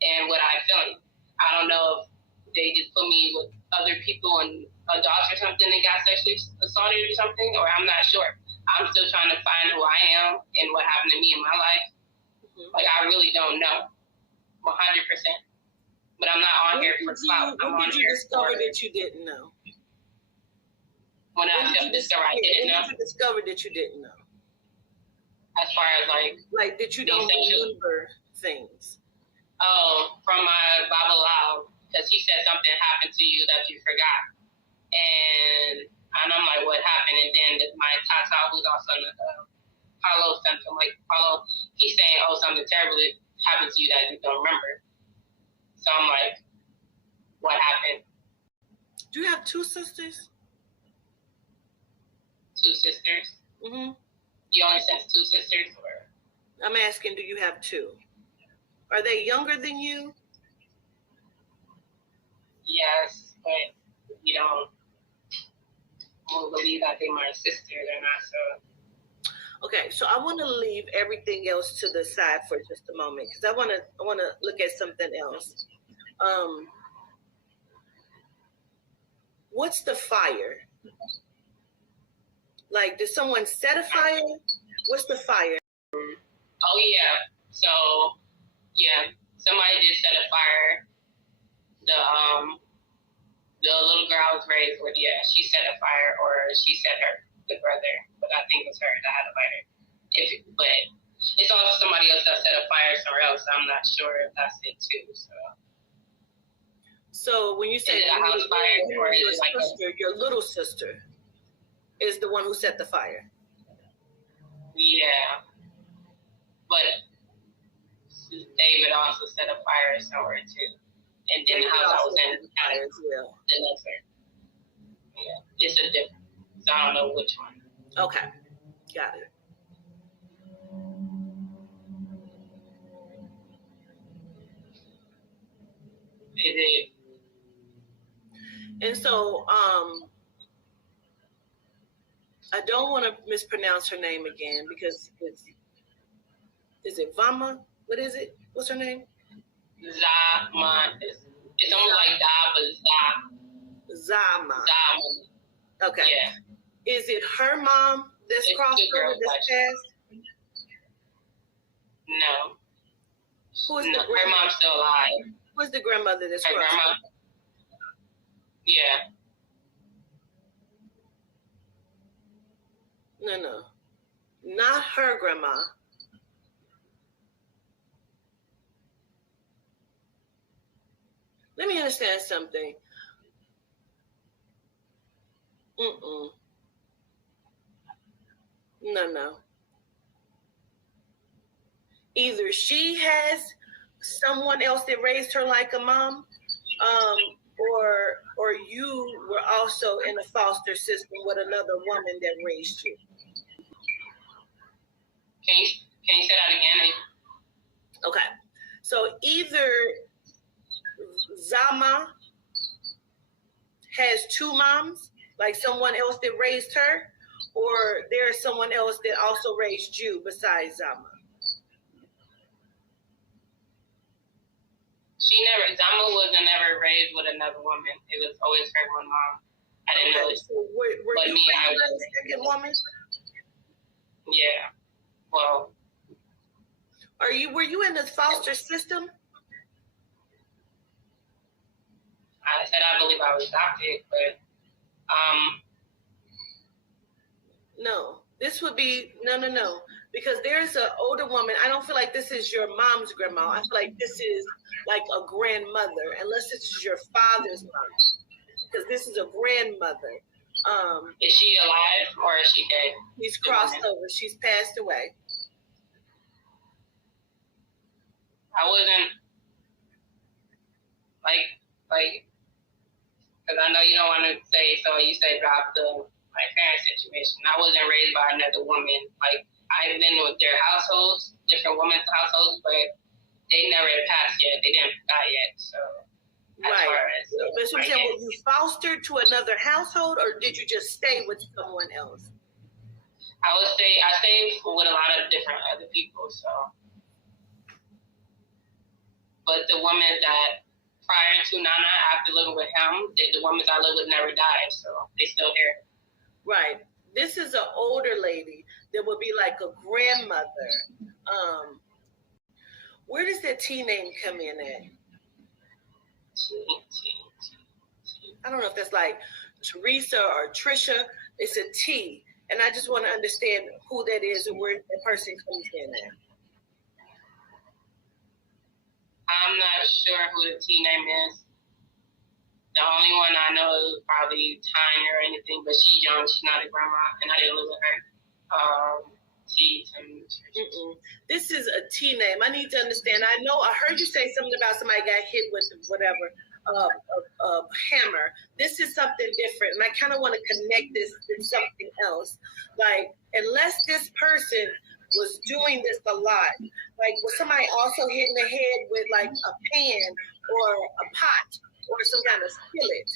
and what I feel. I don't know if they just put me with other people and adults or something that got sexually assaulted or something, or I'm not sure. I'm still trying to find who I am and what happened to me in my life. Mm-hmm. Like, I really don't know 100%. But I'm not on here for clout. When did you discover that you didn't know? When I discovered I didn't know. When did you discover that you didn't know? As far as like that you don't remember things. Oh, from my Baba Lao, because he said something happened to you that you forgot. And I'm like, what happened? And then my Tata, who's also in the Paulo Center, Paulo, he's saying, oh, something terrible happened to you that you don't remember. So I'm like, what happened? Do you have 2 sisters? 2 sisters? Mm-hmm. You only said 2 sisters? Or? I'm asking, do you have 2? Are they younger than you? Yes, but you don't believe that they're my sister. They're not, so. Okay, so I want to leave everything else to the side for just a moment because I want to look at something else. What's the fire? Like, did someone set a fire? What's the fire? Oh yeah. So yeah, somebody did set a fire. The little girl I was raised with, yeah, she set a fire, or she set the brother, but I think it was her that had a lighter. But it's also somebody else that set a fire somewhere else. I'm not sure if that's it too. So when you say a house fire, or is it like your little sister is the one who set the fire? Yeah, but David also set a fire somewhere too. And then the house I was in, the next one. Yeah, it's a different. So I don't know which one. Okay, got it. It is. And so, I don't want to mispronounce her name again because is it Vama? What is it? What's her name? Zama. It's almost like Da, but Zama. Zama. Okay. Yeah. Is it her mom that's crossed over this past? No. Who is no, her mom's still alive. Who's the grandmother that's her crossed grandma? over? Yeah. No. Not her grandma. Let me understand something. No. Either she has someone else that raised her like a mom, or you were also in a foster system with another woman that raised you. Can you say that again? Okay. So either Zama has two moms, like someone else that raised her, or there's someone else that also raised you besides Zama. Zama wasn't never raised with another woman. It was always her one mom. I didn't know it. So were you raised by a second woman? Yeah. Well. Were you in the foster system? I said I believe I was adopted, but no. This would be no. Because there's an older woman. I don't feel like this is your mom's grandma. I feel like this is like a grandmother, unless this is your father's mom. Because this is a grandmother. Is she alive or is she dead? She's crossed over. She's passed away. I wasn't like, because I know you don't want to say, so you say drop the parent situation. I wasn't raised by another woman. Like, I've been with their households, different women's households, but they never passed yet. They didn't die yet. So, right. But so were you fostered to another household, or did you just stay with someone else? I stayed with a lot of different other people. So, but the women that prior to Nana, after living with him, the women I lived with never died. So they still here. Right. This is an older lady that would be like a grandmother. Where does that T name come in at? I don't know if that's like Teresa or Trisha. It's a T. And I just want to understand who that is and where that person comes in at. I'm not sure who the T name is. The only one I know is probably Tanya or anything, but she's young. She's not a grandma, and I didn't live with her. This is a T name. I need to understand. I heard you say something about somebody got hit with whatever, a hammer. This is something different, and I kind of want to connect this to something else. Like, unless this person was doing this a lot, like was somebody also hitting the head with like a pan or a pot or some kind of skillet,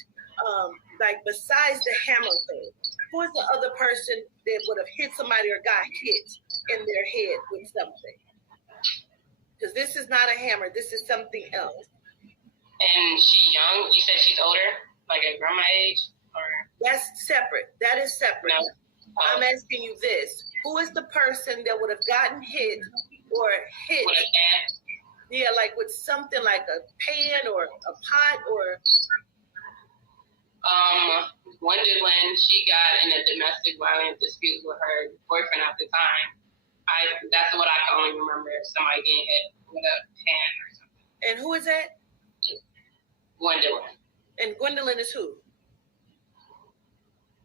like besides the hammer thing? Who is the other person that would have hit somebody or got hit in their head with something? Because this is not a hammer. This is something else. And she's young? You said she's older? Like at grandma age? Or? That's separate. That is separate. No. I'm asking you this. Who is the person that would have gotten hit or hit? With a pan? Yeah, like with something like a pan or a pot or... When she got in a domestic violence dispute with her boyfriend at the time, that's what I can only remember, somebody getting hit with a pan or something. And who is that? Gwendolyn. And Gwendolyn is who?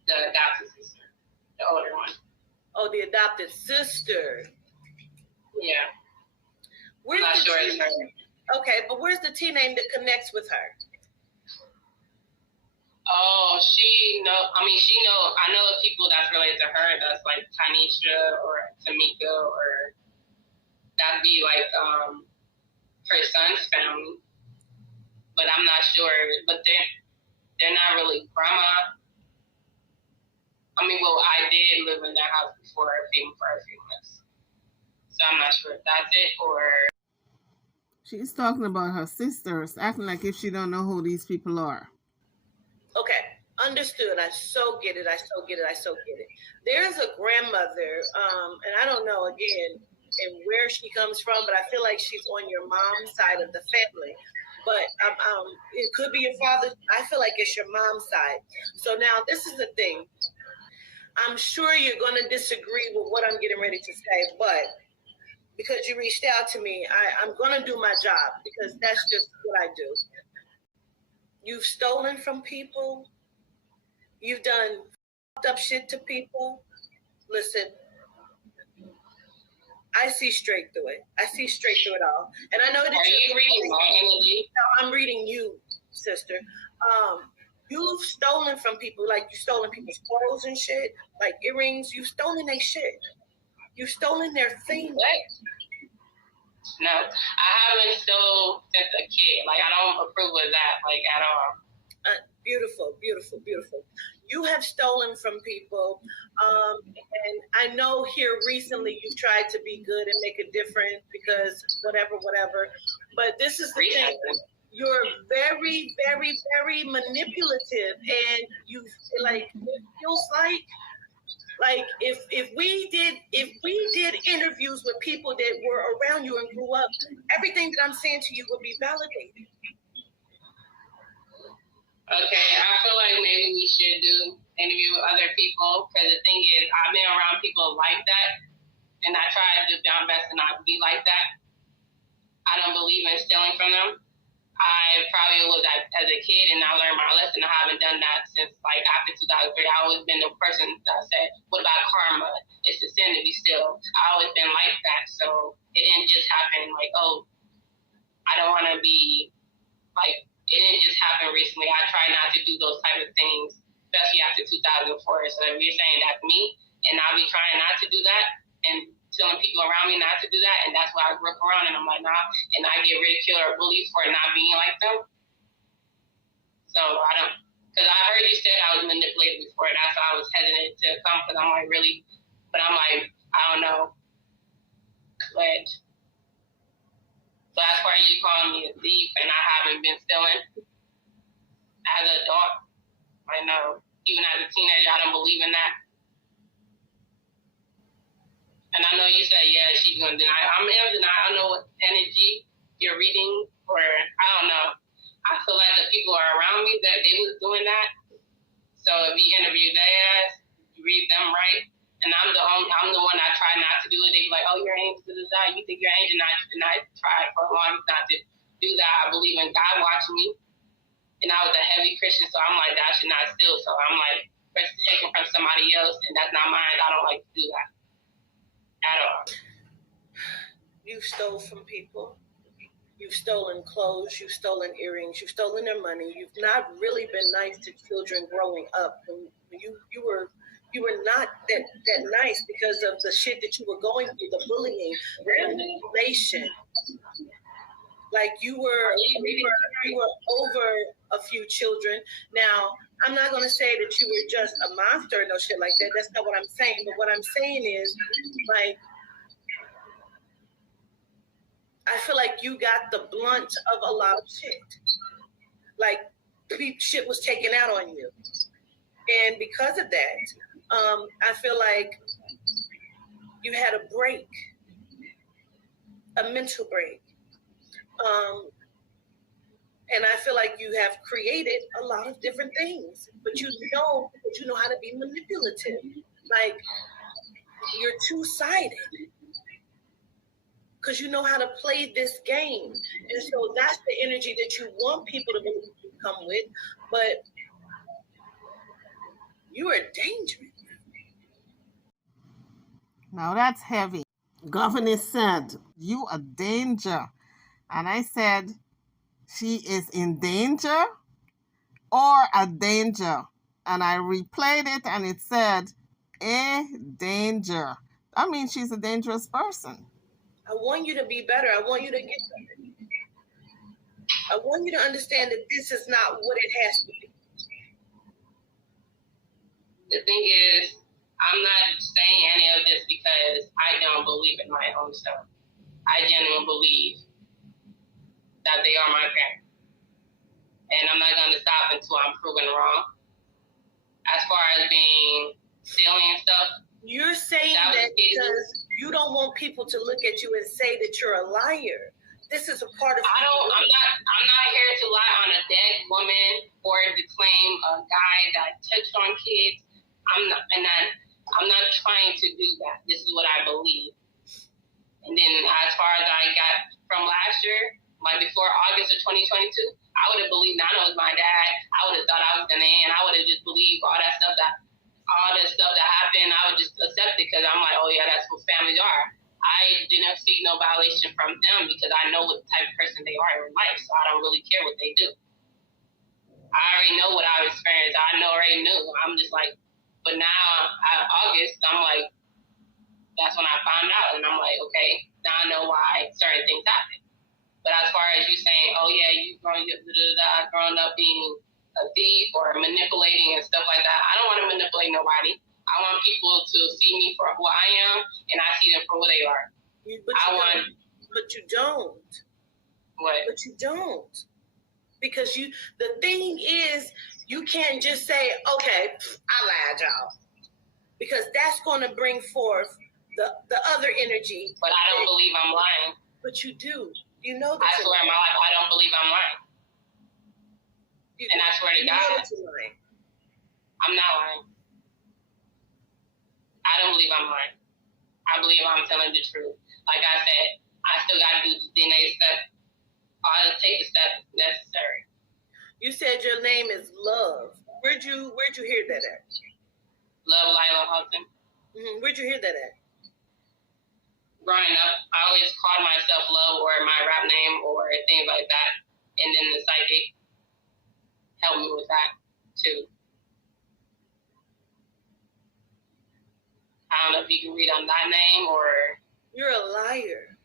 The adopted sister, the older one. Oh, the adopted sister. Yeah. Where's I'm not sure it's her. Okay, but where's the T name that connects with her? Oh, she know. I know people that's related to her. That's like Tanisha or Tamika, or that'd be like her son's family. But I'm not sure. But they're not really grandma. I mean, well, I did live in that house before for a few months, so I'm not sure if that's it or. She's talking about her sisters, acting like if she don't know who these people are. Okay, understood. I so get it. There's a grandmother, and I don't know again and where she comes from, but I feel like she's on your mom's side of the family. But it could be your father. I feel like it's your mom's side. So now this is the thing. I'm sure you're going to disagree with what I'm getting ready to say, but because you reached out to me, I'm going to do my job because that's just what I do. You've stolen from people. You've done fucked up shit to people. Listen, I see straight through it. I see straight through it all. And I know that you're reading my energy. I'm reading you, sister. You've stolen from people, like you've stolen people's clothes and shit, like earrings. You've stolen their shit. You've stolen their things. What? No, I haven't stole since a kid. Like, I don't approve of that, like, at all. Beautiful. You have stolen from people. And I know here recently you've tried to be good and make a difference because whatever. But this is the thing. You're very, very, very manipulative. And you, like, it feels like if we did interviews with people that were around you and grew up, everything that I'm saying to you would be validated. Okay, I feel like maybe we should do interview with other people because the thing is, I've been around people like that, and I try to do my best to not be like that. I don't believe in stealing from them. I probably was as a kid, and I learned my lesson. I haven't done that since like after 2003. I've always been the person that said, "What about karma? It's a sin to be still." I've always been like that, so it didn't just happen like, oh, I don't want to be like. It didn't just happen recently. I try not to do those type of things, especially after 2004. So if you're saying that's me, and I'll be trying not to do that, and telling people around me not to do that, and that's why I grew up around, and I'm like, nah, and I get ridiculed or bullied for not being like them. So I don't, because I heard you said I was manipulated before, that's why I was hesitant to come, because I'm like, really? But I'm like, I don't know. But so that's why you calling me a thief, and I haven't been stealing. As an adult, I know. Even as a teenager, I don't believe in that. And I know you said, yeah, she's going to deny. I'm in denial. I don't know what energy you're reading, or I don't know. I feel like the people are around me that they was doing that. So if you interview their ass, you read them right. And I'm the one that try not to do it. They be like, oh, you're an angel to die. You think you're an angel, and I tried for a long time not to do that. I believe in God watching me. And I was a heavy Christian, so I'm like, that I should not steal. So I'm like, taking from somebody else, and that's not mine. I don't like to do that at all. You stole from people. You've stolen clothes. You've stolen earrings. You've stolen their money. You've not really been nice to children growing up. You were not that nice because of the shit that you were going through, the bullying, the manipulation. Like you were over a few children. Now, I'm not going to say that you were just a monster or no shit like that. That's not what I'm saying. But what I'm saying is, like, I feel like you got the blunt of a lot of shit. Like, shit was taken out on you. And because of that, I feel like you had a break, a mental break. And I feel like you have created a lot of different things, but you know how to be manipulative. Like, you're two-sided because you know how to play this game. And so that's the energy that you want people to come with, but you are dangerous. Now that's heavy. Governess said, "You a danger." And I said, "She is in danger or a danger?" And I replayed it and it said, "A danger." That means she's a dangerous person. I want you to be better. I want you to understand that this is not what it has to be. The thing is, I'm not saying any of this because I don't believe in my own stuff. I genuinely believe that they are my parents. And I'm not going to stop until I'm proven wrong. As far as being stealing and stuff. You're saying that because you don't want people to look at you and say that you're a liar. This is a part of I'm not here to lie on a dead woman or to claim a guy that touched on kids. I'm not trying to do that. This is what I believe. And then as far as I got from last year, like before August of 2022, I would have believed Nana was my dad. I would have thought I was gonna end. I would have just believed all that stuff that happened. I would just accept it because I'm like, oh yeah, that's what families are. I didn't see no violation from them because I know what type of person they are in life, so I don't really care what they do. I already know what I've experienced. I already knew. I'm just like, but now August, I'm like, that's when I found out, and I'm like, okay, now I know why certain things happen. But as far as you saying, oh yeah, you growing up being a thief or manipulating and stuff like that, I don't want to manipulate nobody. I want people to see me for who I am, and I see them for who they are. But you don't. What? But you don't. Because the thing is, you can't just say, okay, I lied, y'all. Because that's going to bring forth the other energy. But I don't believe I'm lying. But you do. You know that. I swear in my life, I don't believe I'm lying. And I swear to God, I'm not lying. I don't believe I'm lying. I believe I'm telling the truth. Like I said, I still got to do the DNA step. I'll take the steps necessary. You said your name is Love. Where'd you hear that at? Love Lila Hudson. Mm-hmm. Where'd you hear that at? Growing up, I always called myself Love or my rap name or things like that. And then the psychic helped me with that too. I don't know if you can read on that name or... You're a liar.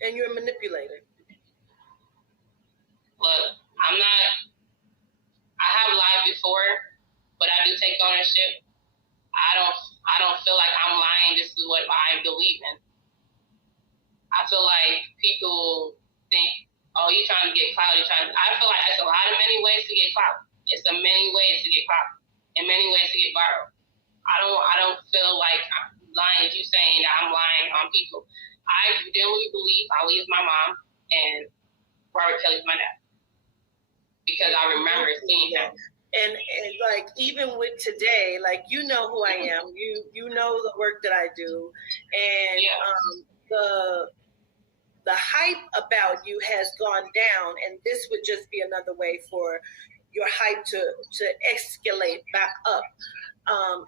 And you're a manipulator. Look, I have lied before, but I do take ownership. I don't feel like I'm lying. This is what I believe in. I feel like people think, oh, you're trying to get clout. I feel like there's a lot of many ways to get clout. It's a many ways to get clout and many ways to get viral. I don't feel like I'm lying as you saying that I'm lying on people. I genuinely believe Ali is my mom and Robert Kelly's my dad. Because I remember seeing him. And like even with today, like you know who I am. You know the work that I do. And the hype about you has gone down, and this would just be another way for your hype to escalate back up.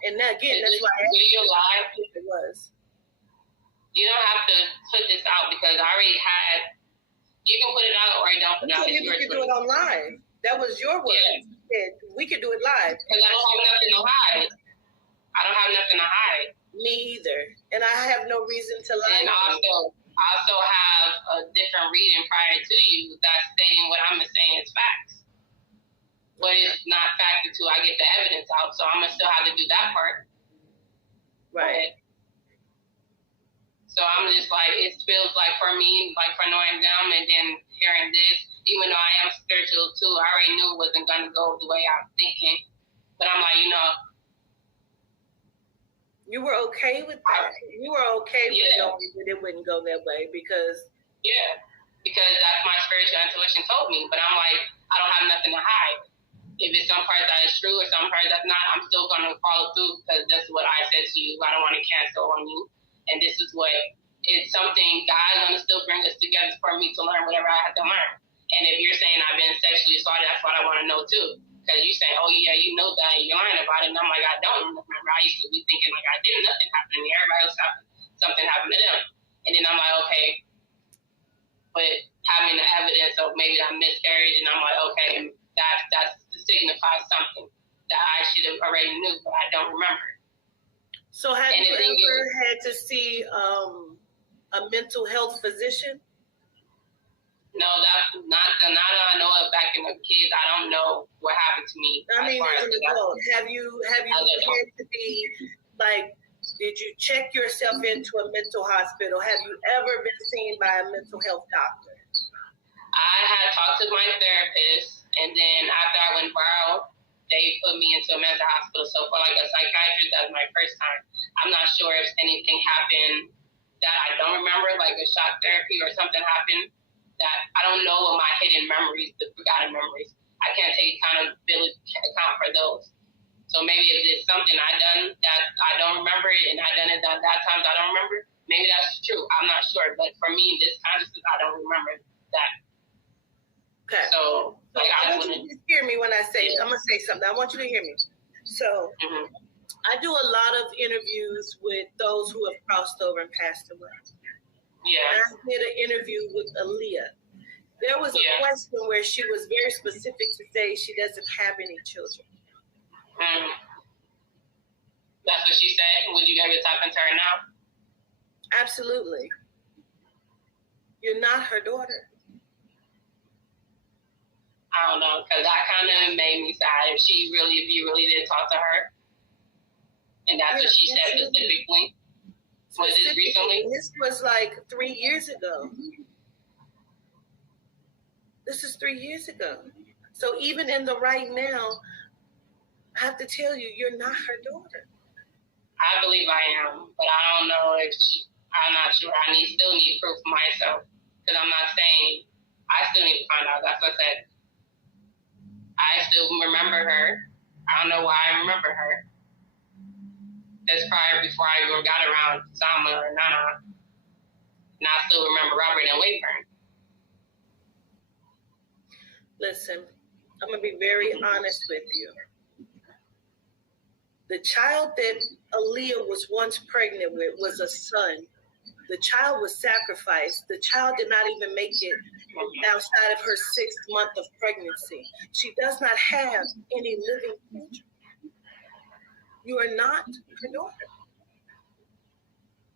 And again, that's why it was. You don't have to put this out because I already had. You can put it out or you don't put it out. You can do it on live. That was your word. Yeah. We could do it live. Because I don't have nothing to hide. I don't have nothing to hide. Me either. And I have no reason to lie. And I also have a different reading prior to you that's stating what I'm saying is facts. But it's not fact until I get the evidence out. So I'm going to still have to do that part. Right. So I'm just like, it feels like for me, like for knowing them and then hearing this, even though I am spiritual too, I already knew it wasn't going to go the way I'm thinking. But I'm like, you were okay with that. You were okay with knowing that it wouldn't go that way because... Yeah, because that's my spiritual intuition told me. But I'm like, I don't have nothing to hide. If it's some part that is true or some part that's not, I'm still going to follow through because that's what I said to you. I don't want to cancel on you. And this is what, it's something God's going to still bring us together for me to learn whatever I have to learn. And if you're saying I've been sexually assaulted, that's what I want to know too. Because you say, oh yeah, you know that, and you're learning about it. And I'm like, I don't remember. I used to be thinking like I didn't, nothing happened to me. Everybody else happened. something happened to them. And then I'm like, okay, but having the evidence of maybe that miscarriage, and I'm like, okay, that's to signify something that I should have already knew, but I don't remember. So have you ever had to see a mental health physician? No, that's not that I know of. Back in the kids, I don't know what happened to me. I mean, as an adult, have you had to be like? Did you check yourself into a mental hospital? Have you ever been seen by a mental health doctor? I had talked to my therapist, and then after I went viral, they put me into a mental hospital. So for like a psychiatrist, that was my first time. I'm not sure if anything happened that I don't remember, like a shock therapy or something happened that I don't know what my hidden memories, the forgotten memories. I can't take account for those. So maybe if there's something I done that I don't remember it, and I done it that times I don't remember, maybe that's true. I'm not sure. But for me, this consciousness, I don't remember that. Okay. So like I want you to hear me when I say, I'm going to say something. I want you to hear me. So I do a lot of interviews with those who have crossed over and passed away. Yeah. And I did an interview with Aaliyah. There was a question where she was very specific to say she doesn't have any children. That's what she said. Would you ever tap into her now? Absolutely. You're not her daughter. I don't know, because that kind of made me sad. If you really did talk to her, and that's what she said specifically. Was this recently? This was like 3 years ago. This is 3 years ago. So even in the right now, I have to tell you, you're not her daughter. I believe I am, but I don't know if I'm not sure. I still need proof for myself, because I'm not saying, I still need to find out. That's what I said. I still remember her. I don't know why I remember her. That's prior before I even got around Sama or Nana. And I still remember Robert and Wayburn. Listen, I'm going to be very honest with you. The child that Aaliyah was once pregnant with was a son. The child was sacrificed. The child did not even make it outside of her 6th month of pregnancy. She does not have any living children. You are not her daughter.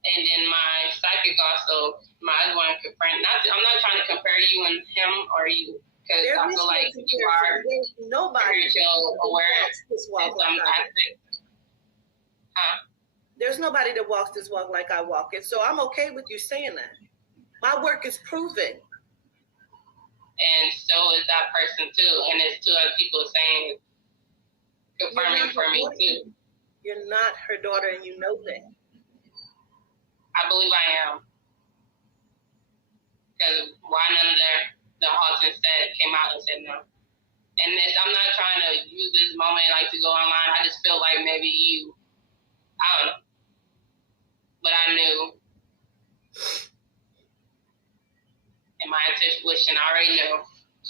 And then my psychic also, my other one, I'm not trying to compare you and him or you, because I feel like you are spiritual aware in some aspect. There's nobody that walks this walk like I walk it, so I'm okay with you saying that. My work is proven. And so is that person too. And it's 2 other people saying, confirming for me too. You're not her daughter, and you know that. I believe I am. Because why none of the Halton came out and said no. And I'm not trying to use this moment like to go online. I just feel like maybe you, I don't know. But I knew. And my intuition, I already knew.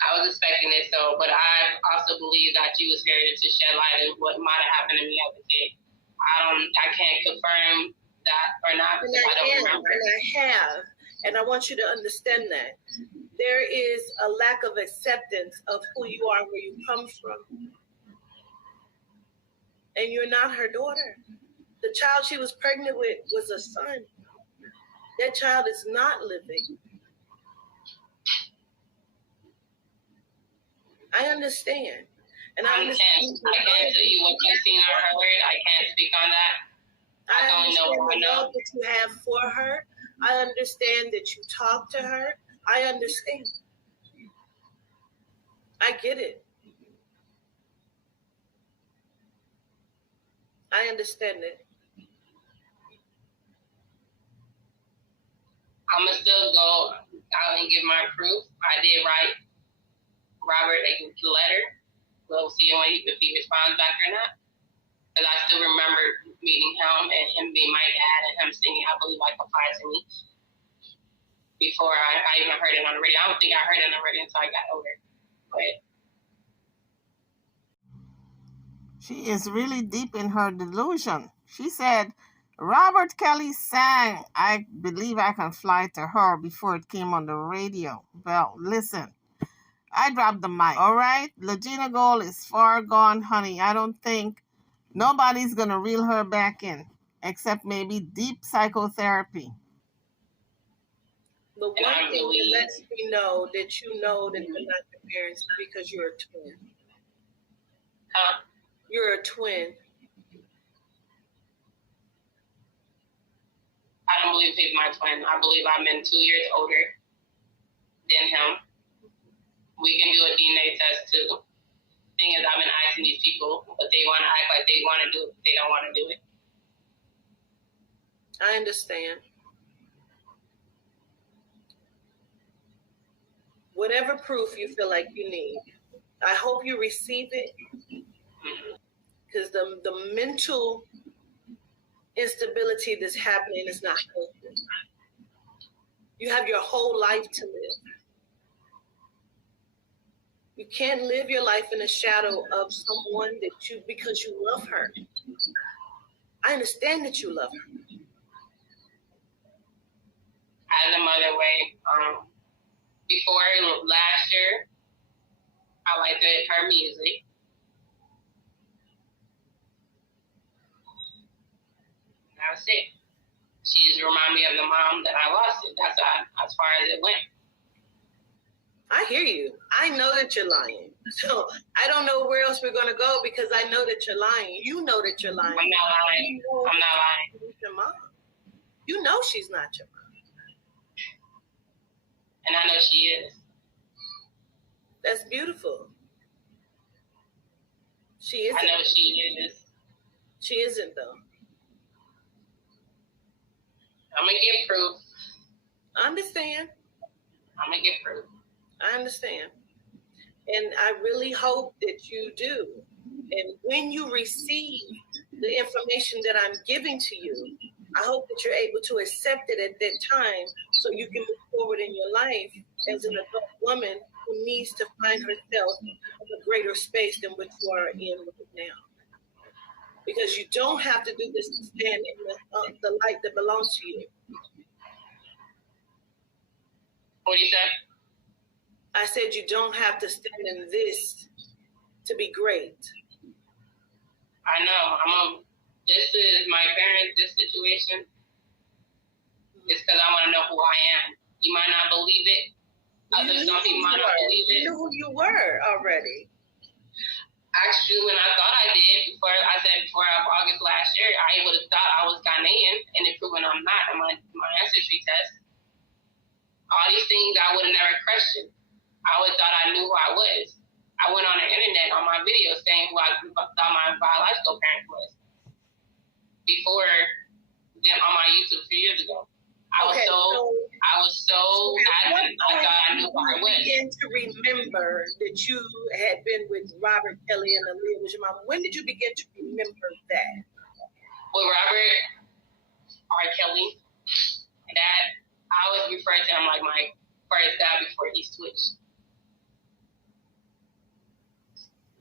I was expecting it, but I also believe that you was here to shed light on what might have happened to me as a kid. I can't confirm that or not because I don't remember. And I have, and I want you to understand that. There is a lack of acceptance of who you are, where you come from. And you're not her daughter. The child she was pregnant with was a son. That child is not living. I understand. And I can't tell you what you've seen or heard. I can't speak on that. I understand the love that you have for her. I understand that you talk to her. I understand. I get it. I understand it. I'm going to still go out and give my proof. I did write Robert a letter. We'll see if he responds back or not. Because I still remember meeting him and him being my dad and him singing I Believe I Can Fly to Me before I even heard it on the radio. I don't think I heard it on the radio until I got older. But she is really deep in her delusion. She said Robert Kelly sang I Believe I Can Fly to her before it came on the radio. Well, listen, I dropped the mic. All right? Lagena Gold is far gone, honey. I don't think nobody's going to reel her back in, except maybe deep psychotherapy. The one thing that lets me know that you know that you're not your parents because you're a twin. Huh? You're a twin. I don't believe he's my twin. I believe I'm 2 years older than him. We can do a DNA test too. Thing is, I've been asking these people, but they want to act like they want to do it. They don't want to do it. I understand. Whatever proof you feel like you need, I hope you receive it, because the mental instability that's happening is not healthy. You have your whole life to live. You can't live your life in the shadow of someone because you love her. I understand that you love her. As a mother, before last year, I liked her music. That's it. She just reminded me of the mom that I lost. That's as far as it went. I hear you. I know that you're lying. So I don't know where else we're going to go because I know that you're lying. You know that you're lying. I'm not lying. I'm not lying. Your mom. You know she's not your mom. And I know she is. That's beautiful. She isn't. I know she is. She isn't, though. I'm going to get proof. I understand. I'm going to get proof. I understand. And I really hope that you do. And when you receive the information that I'm giving to you, I hope that you're able to accept it at that time so you can move forward in your life as an adult woman who needs to find herself in a greater space than what you are in right now. Because you don't have to do this to stand in the light that belongs to you. What do you say? I said you don't have to stand in this to be great. I know. This is my parents, this situation. It's because I want to know who I am. You might not believe it. Some people might not believe it. You knew who you were already. Actually, when I thought I did, before August last year, I would have thought I was Ghanaian, and it proven I'm not in my ancestry test. All these things I would have never questioned. I would have thought I knew who I was. I went on the internet on my video saying who I thought my biological parent was. Before them on my YouTube 3 years ago. I was so adamant. I thought I knew who I was. Begin to remember that you had been with Robert Kelly and Aaliyah was your mama. When did you begin to remember that? With Robert R. Kelly, that I always refer to him like my first dad before he switched.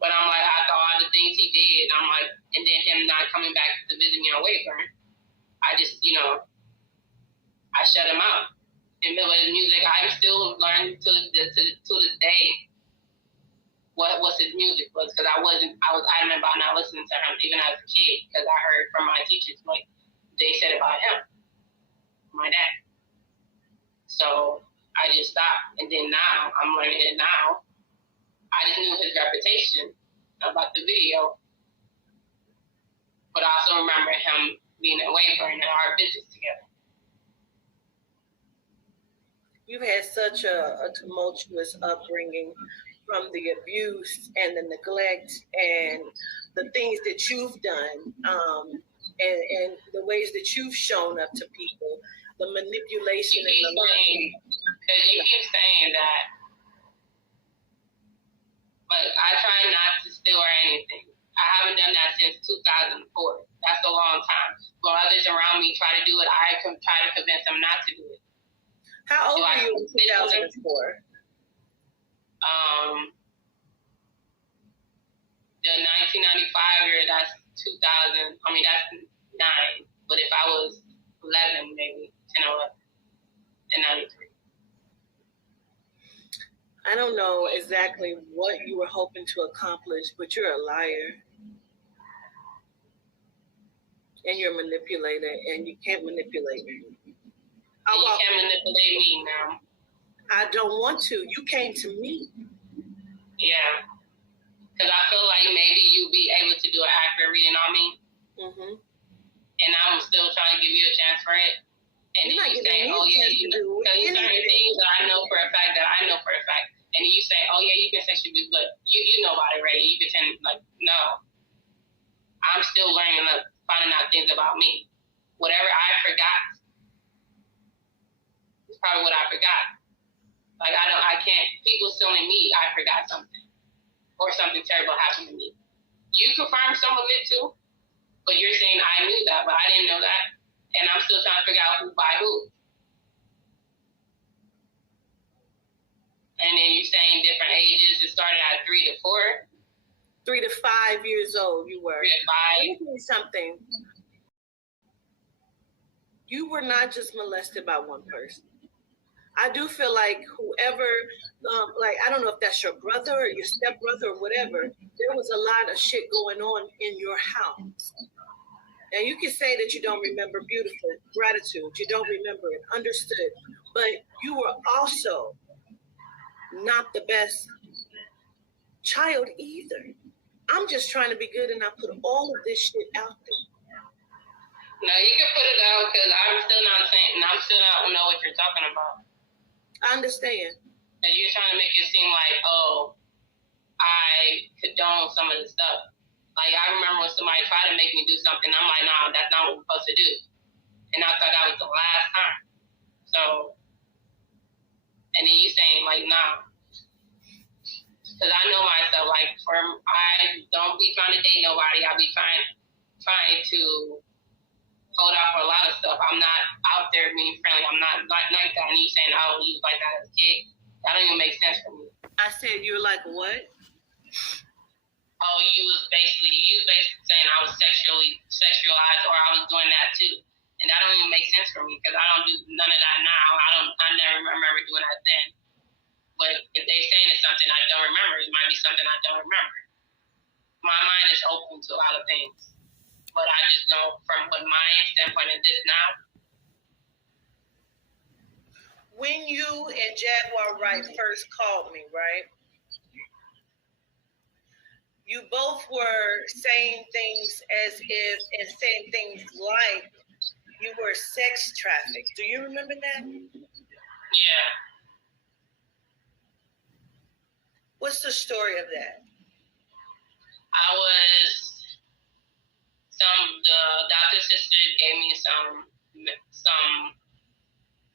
But I'm like, after all the things he did, I'm like, and then him not coming back to visit me on Wayburn, I just, I shut him out. And with his music, I'm still learning to this day what his music was, because I was adamant about not listening to him even as a kid, because I heard from my teachers what they said about him, my dad. So I just stopped. And then now, I'm learning it now. I just knew his reputation about the video, but I also remember him being at Wayburn and our business together. You've had such a tumultuous upbringing, from the abuse and the neglect and the things that you've done, and the ways that you've shown up to people, the manipulation and the lying. Because you keep saying that. But I try not to steal or anything. I haven't done that since 2004. That's a long time. When others around me try to do it, I can try to convince them not to do it. How old were you in 2004? The 1995 year, that's 9. But if I was 11, maybe 10 or 11, and 93. I don't know exactly what you were hoping to accomplish, but you're a liar. And you're a manipulator, and you can't manipulate me. You can't manipulate me now. I don't want to. You came to me. Yeah. Because I feel like maybe you'll be able to do an accurate reading on me. Mm-hmm. And I'm still trying to give you a chance for it. And you're not you say, oh yeah, you know, because certain things that I know for a fact and you say, oh yeah, you've been sexually abused, but you know about it already. You pretend like, no. I'm still learning and finding out things about me. Whatever I forgot is probably what I forgot. Like I can't, people telling me I forgot something or something terrible happened to me. You confirmed some of it too, but you're saying I knew that, but I didn't know that. And I'm still trying to figure out who by who. And then you're saying different ages. It started at 3 to 4. 3 to 5 years old, you were. 3 to 5. Let me tell you something. You were not just molested by one person. I do feel like whoever, I don't know if that's your brother or your stepbrother or whatever, there was a lot of shit going on in your house. Now, you can say that you don't remember beautiful gratitude. You don't remember it, understood. But you were also not the best child either. I'm just trying to be good and I put all of this shit out there. No, you can put it out because I'm still not saying, and I'm still not know what you're talking about. I understand. And you're trying to make it seem like, oh, I condone some of the stuff. Like, I remember when somebody tried to make me do something, I'm like, no, that's not what we're supposed to do. And I thought that was the last time. So, and then you saying, like, nah. Because I know myself, like, I don't be trying to date nobody. I be trying to hold out for a lot of stuff. I'm not out there being friendly. I'm not like that. And you saying, oh, you like that as a kid. That don't even make sense for me. I said, you're like, what? Oh, you was basically saying I was sexualized or I was doing that too. And that don't even make sense for me because I don't do none of that now. I never remember doing that then. But if they're saying it's something I don't remember, it might be something I don't remember. My mind is open to a lot of things. But I just know from what my standpoint is this now. When you and Jaguar Wright first called me, right? You both were saying things as if, and saying things like you were sex trafficked. Do you remember that? Yeah. What's the story of that? The adopted sister gave me some,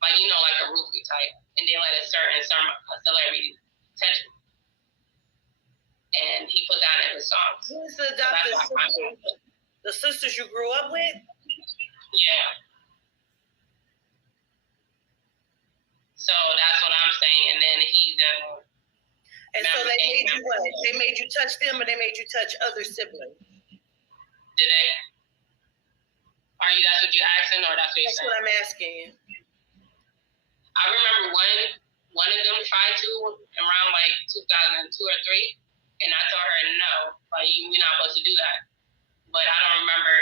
like, you know, like a roofie type, and then like a celebrity touch me. And he put that in his songs. Who's the adopted sister? The sisters you grew up with? Yeah. So that's what I'm saying. And then and so they made you what? They made you touch them, or they made you touch other siblings? Did they? That's what you're asking, or that's what you're saying? That's what I'm asking you. I remember one of them tried to around like 2002 or 3, and I told her no, like you're not supposed to do that. But I don't remember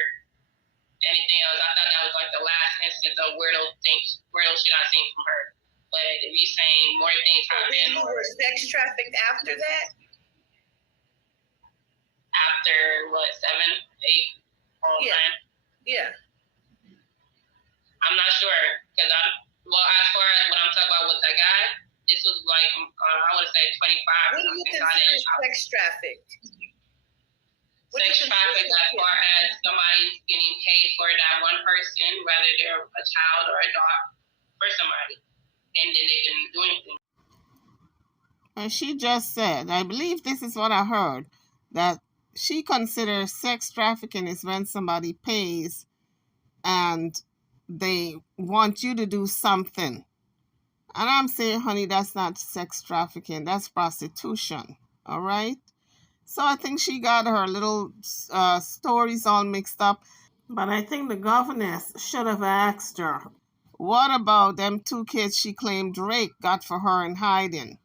anything else. I thought that was like the last instance of weirdo shit I seen from her. But if you're saying more things happened, you were sex trafficked after that? After what, 7, 8, or 9? Yeah. I'm not sure because as far as what I'm talking about with that guy, this was like I would say 25. What do you consider sex trafficked? Sex trafficked as far as somebody's getting paid for that one person, whether they're a child or a dog, for somebody, and then they didn't do anything. And she just said, I believe this is what I heard, that she considers sex trafficking is when somebody pays and they want you to do something. And I'm saying, honey, that's not sex trafficking. That's prostitution. All right? So I think she got her little stories all mixed up. But I think the governess should have asked her, what about them 2 kids she claimed Drake got for her in hiding?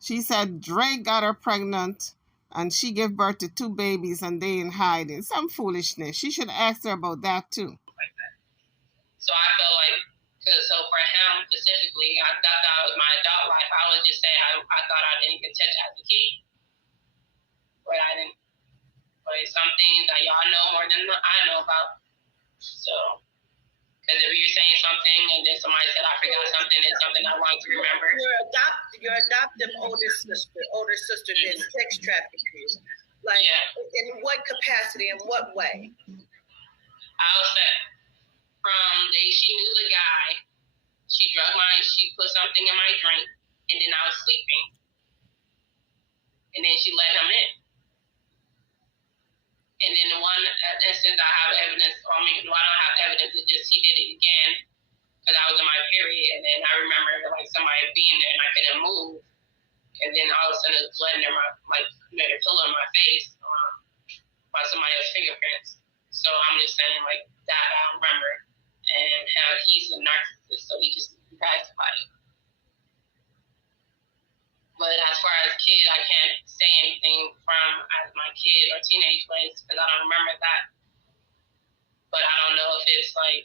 She said Drake got her pregnant and she gave birth to 2 babies and they in hiding. Some foolishness. She should ask her about that too. So I felt like, so for him specifically, I thought that was my adult life. I would just say I thought I didn't get touched as a kid. But I didn't. But some things that y'all know more than I know about. So, because if you're saying something and then somebody said I forgot something, it's something I want to remember. Your adoptive older sister did sex trafficking you. Like, in what capacity, in what way? I was say, she knew the guy, she put something in my drink, and then I was sleeping. And then she let him in. And then the one instance I have evidence, I don't have evidence, it's just he did it again, because I was in my period, and then I remember like somebody being there and I couldn't move. And then all of a sudden, it's blood in made a pillow in my face by somebody else's fingerprints. So I'm just saying, like, that I don't remember. And how he's a narcissist, so he just brags about it. But as far as kid, I can't say anything from as my kid or teenage ways because I don't remember that. But I don't know if it's like.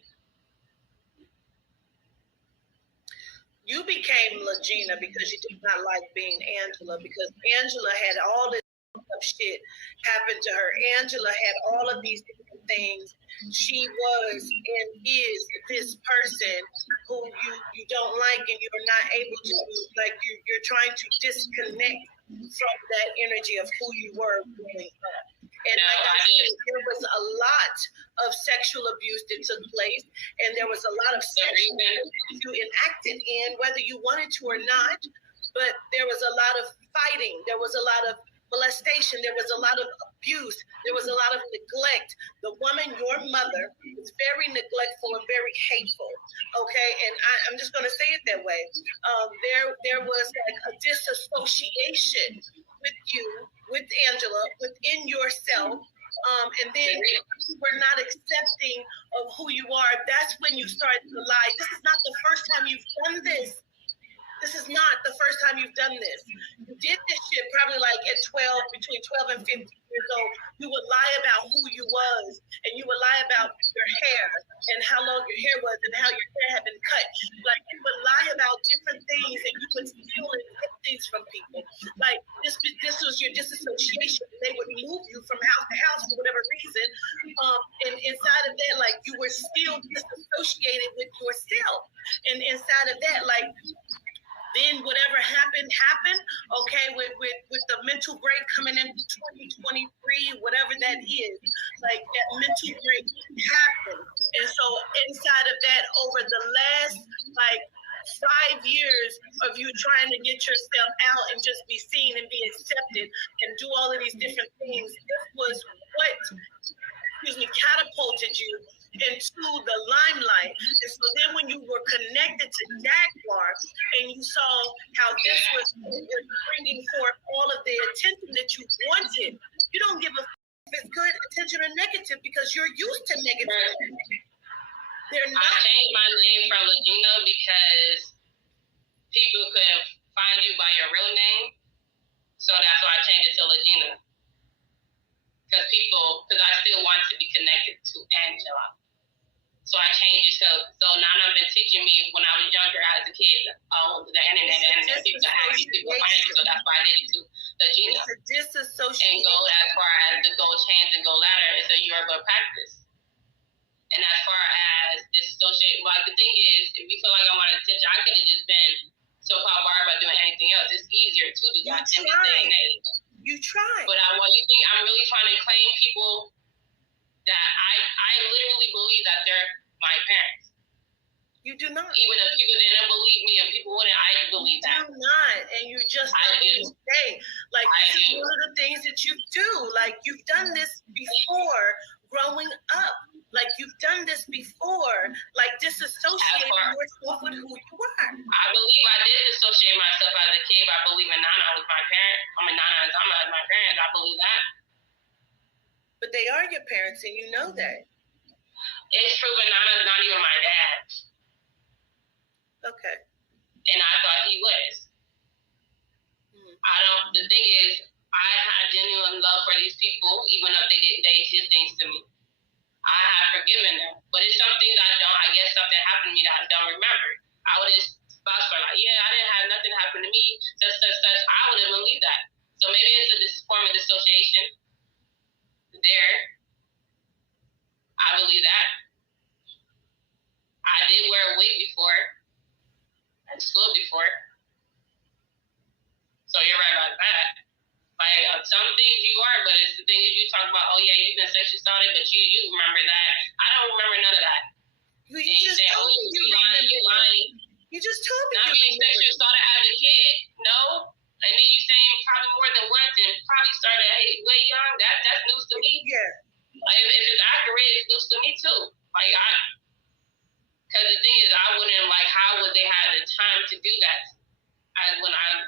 You became Lagena because you did not like being Angela, because Angela had all this shit happen to her. Angela had all of these different things. She was and is this person who you don't like, and you're not able to, like, you're trying to disconnect from that energy of who you were growing up. And like I said, there was a lot of sexual abuse that took place, and there was a lot of sexual abuse you enacted in, whether you wanted to or not. But there was a lot of fighting. There was a lot of molestation. There was a lot of abuse. There was a lot of neglect. The woman, your mother, was very neglectful and very hateful. Okay, and I'm just going to say it that way. There was like a disassociation with you, with Angela, within yourself. And then you were not accepting of who you are. That's when you started to lie. This is not the first time you've done this. This is not the first time you've done this. You did this shit probably like at between 12 and 15 years old. You would lie about who you was, and you would lie about your hair and how long your hair was and how your hair had been cut. Like, you would lie about different things, and you would steal and take things from people. Like, this was your disassociation. They would move you from house to house for whatever reason. And inside of that, like, you were still disassociated with yourself. And inside of that, like, then whatever happened, okay, with the mental break coming in 2023, whatever that is, like, that mental break happened. And so inside of that, over the last, like, 5 years of you trying to get yourself out and just be seen and be accepted and do all of these different things, this was what, catapulted you into the limelight. And so then when you were connected to Jaguar and you saw how this was bringing forth all of the attention that you wanted, you don't give a if it's good attention or negative, because you're used to negative. They're not. I changed my name from Lagena because people could find you by your real name. So that's why I changed it to Lagena. Because I still want to be connected to Angela. So I changed it so now I've been teaching me when I was younger as a kid, the internet and people find you, so that's why I did it to Lagena. It's a disassociation. And go as far as the gold chains and gold ladder is a Yoruba practice. And as far as disassociate, well, the thing is, if you feel like I want attention, I could have just been so worried about doing anything else. It's easier to do that in this day and age. You try. But you think I'm really trying to claim people that I literally believe that they're my parents. You do not. Even if people didn't believe me, if people wouldn't, I believe that. You do not, and you just say, like, this is one of the things that you do. Like, you've done this before growing up. Like, you've done this before, like, disassociating yourself with who you are. I believe I did associate myself as a kid. I believe in Nana was my parent. Nana and Zama as my parents. I believe that. But they are your parents, and you know that. It's proven not even my dad. Okay. And I thought he was. The thing is, I had genuine love for these people, even though they did things to me. I have forgiven them. But it's something that I guess something happened to me that I don't remember. I would just vouch for like, yeah, I didn't have nothing happen to me, such. I wouldn't believe that. So maybe it's this form of dissociation there. I believe that. I did wear a wig before and school before. So you're right about that. Like some things you are, but it's the thing is you talk about, oh yeah, you've been sexually assaulted, but you remember that. I don't remember none of that. You just told me you lying. You just told me not being sexually assaulted as a kid, no. And then you saying probably more than once and probably started way young. That's news to me. Yeah. Like if it's accurate, it's news to me too. Like because the thing is, I wouldn't like how would they have the time to do that? As when I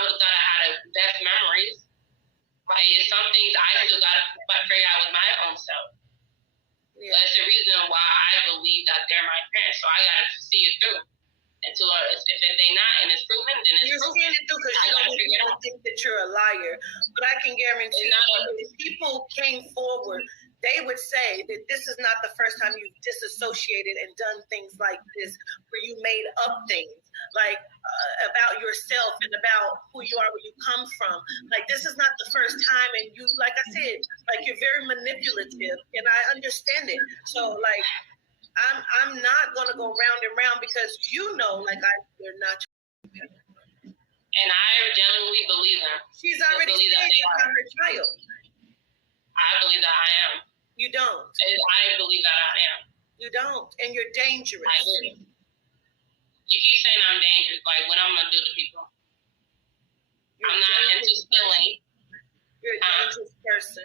would have thought I had the best memories. Like, it's some things I still got to figure out with my own self. Yeah. But it's the reason why I believe that they're my parents. So I got to see it through. Until if they're not and it's proven, then it's you're proven. You're seeing it through because you don't want people to think that you're a liar. But I can guarantee if people came forward, they would say that this is not the first time you've disassociated and done things like this where you made up things like about yourself and about who you are, where you come from. Like, this is not the first time, and you, like I said, like, you're very manipulative, and I understand it. So, like, I'm not going to go round and round because you're not. And I genuinely believe them. She's already said she's not her child. I believe that I am. You don't. I believe that I am. You don't, and you're dangerous. I do. You keep saying I'm dangerous. Like, what I'm gonna do to people? I'm not into stealing. You're a dangerous person.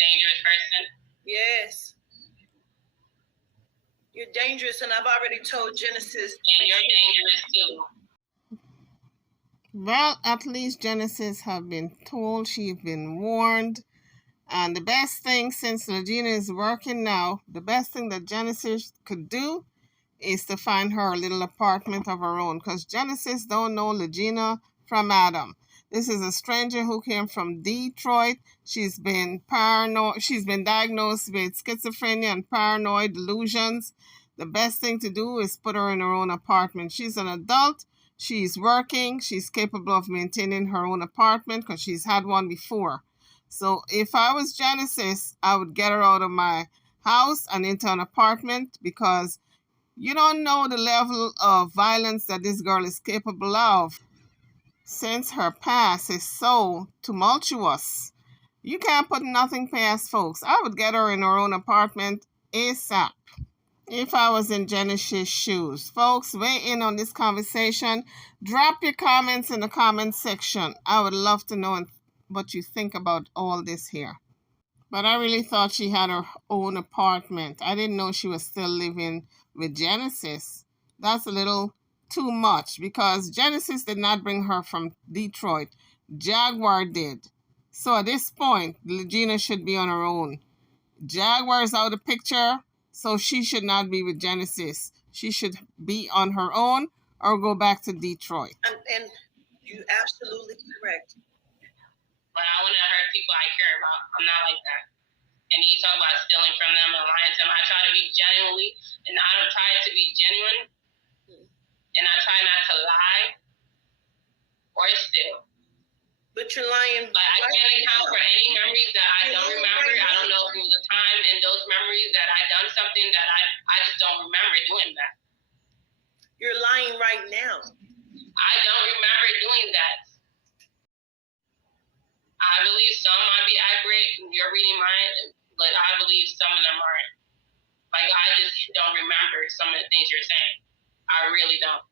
Dangerous person. Yes. You're dangerous, and I've already told Genesis. And you're dangerous too. Well, at least Genesis have been told, she's been warned. And the best thing, since Lagena is working now, the best thing that Genesis could do is to find her a little apartment of her own. Because Genesis don't know Lagena from Adam. This is a stranger who came from Detroit. She's been paranoid. She's been diagnosed with schizophrenia and paranoid delusions. The best thing to do is put her in her own apartment. She's an adult. She's working. She's capable of maintaining her own apartment because she's had one before. So if I was Genesis, I would get her out of my house and into an apartment because you don't know the level of violence that this girl is capable of. Since her past is so tumultuous, you can't put nothing past folks. I would get her in her own apartment ASAP if I was in Genesis' shoes. Folks, weigh in on this conversation. Drop your comments in the comment section. I would love to know what you think about all this here. But I really thought she had her own apartment. I didn't know she was still living with Genesis. That's a little too much because Genesis did not bring her from Detroit. Jaguar did. So at this point, Lagena should be on her own. Jaguar is out of the picture, so she should not be with Genesis. She should be on her own or go back to Detroit. And you're absolutely correct. But I wouldn't hurt people I care about. I'm not like that. And you talk about stealing from them and lying to them. I try to be genuinely, and I don't try to be genuine, and I try not to lie or steal. But you're lying. Like, I can't account for any memories that I don't remember. I don't know if it was a time in those memories that I done something that I just don't remember doing that. You're lying right now. I don't remember doing that. I believe some might be accurate. You're reading mine, but I believe some of them aren't. Like, I just don't remember some of the things you're saying. I really don't.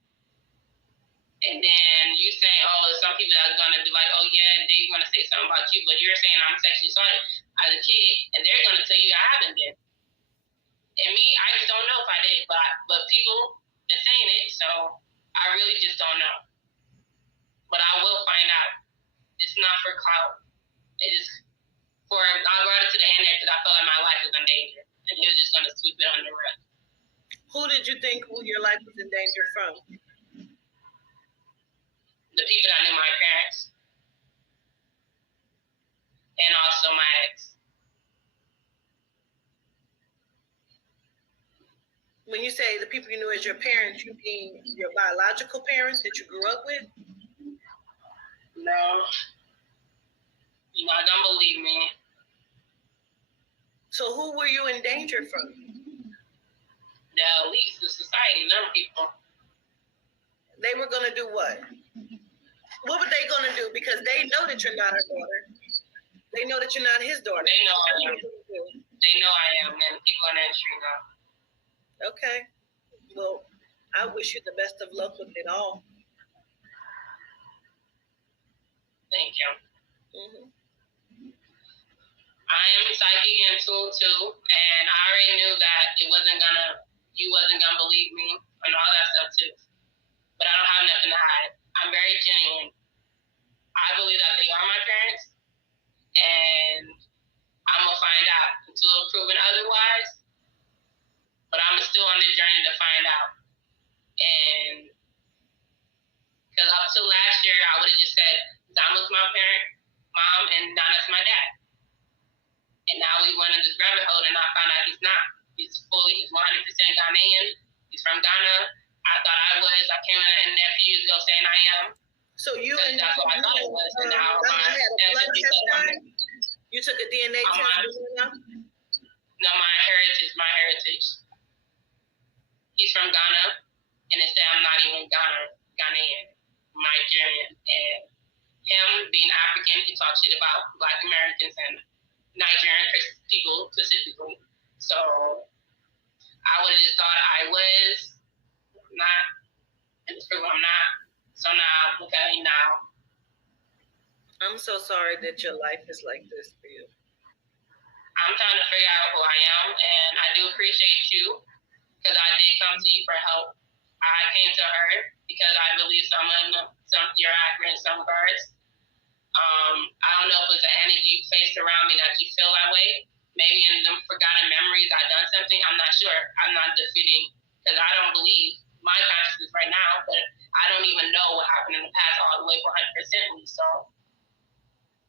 And then you saying, oh, some people are going to be like, oh, yeah, they're going to say something about you, but you're saying I'm sexually assaulted as a kid, and they're going to tell you I haven't been. And me, I just don't know if I did, but people been saying it, so I really just don't know. But I will find out. It's not for clout. It is for, I brought it to the end there because I felt like my life was in danger. And it was just going to sweep it under the rug. Who did you think your life was in danger from? The people that knew my parents. And also my ex. When you say the people you knew as your parents, you mean your biological parents that you grew up with? No. You're not going to believe me. So who were you in danger from? The elites, the society, them people. They were going to do what? What were they going to do? Because they know that you're not her daughter. They know that you're not his daughter. They know I am. They know I am, and people in the industry know. Okay. Well, I wish you the best of luck with it all. Thank you. Mm-hmm. I am psychic and tool too, and I already knew that you wasn't gonna believe me and all that stuff too. But I don't have nothing to hide. I'm very genuine. I believe that they are my parents, and I'm gonna find out until proven otherwise. But I'm still on the journey to find out. And because up till last year, I would have just said Zama's my mom, and Donna's my dad. And now we went in this rabbit hole, and I found out he's not. He's 100% Ghanaian. He's from Ghana. I thought I was. I came in there a few years ago saying I am. So you and that's what I thought it was. And now you took a DNA test? No, my heritage. He's from Ghana, and it said I'm not even Ghanaian, Nigerian. And him being African, he talks shit about Black Americans and Nigerian people specifically. So I would have just thought I was not, and it's true I'm not. So now, okay, now. I'm so sorry that your life is like this for you. I'm trying to figure out who I am, and I do appreciate you, because I did come to you for help. I came to her because I believe you're accurate in some regards. I don't know if it's an energy placed around me that you feel that way. Maybe in them forgotten memories I've done something. I'm not sure. I'm not defeating, because I don't believe my consciousness right now, but I don't even know what happened in the past all the way 100%. So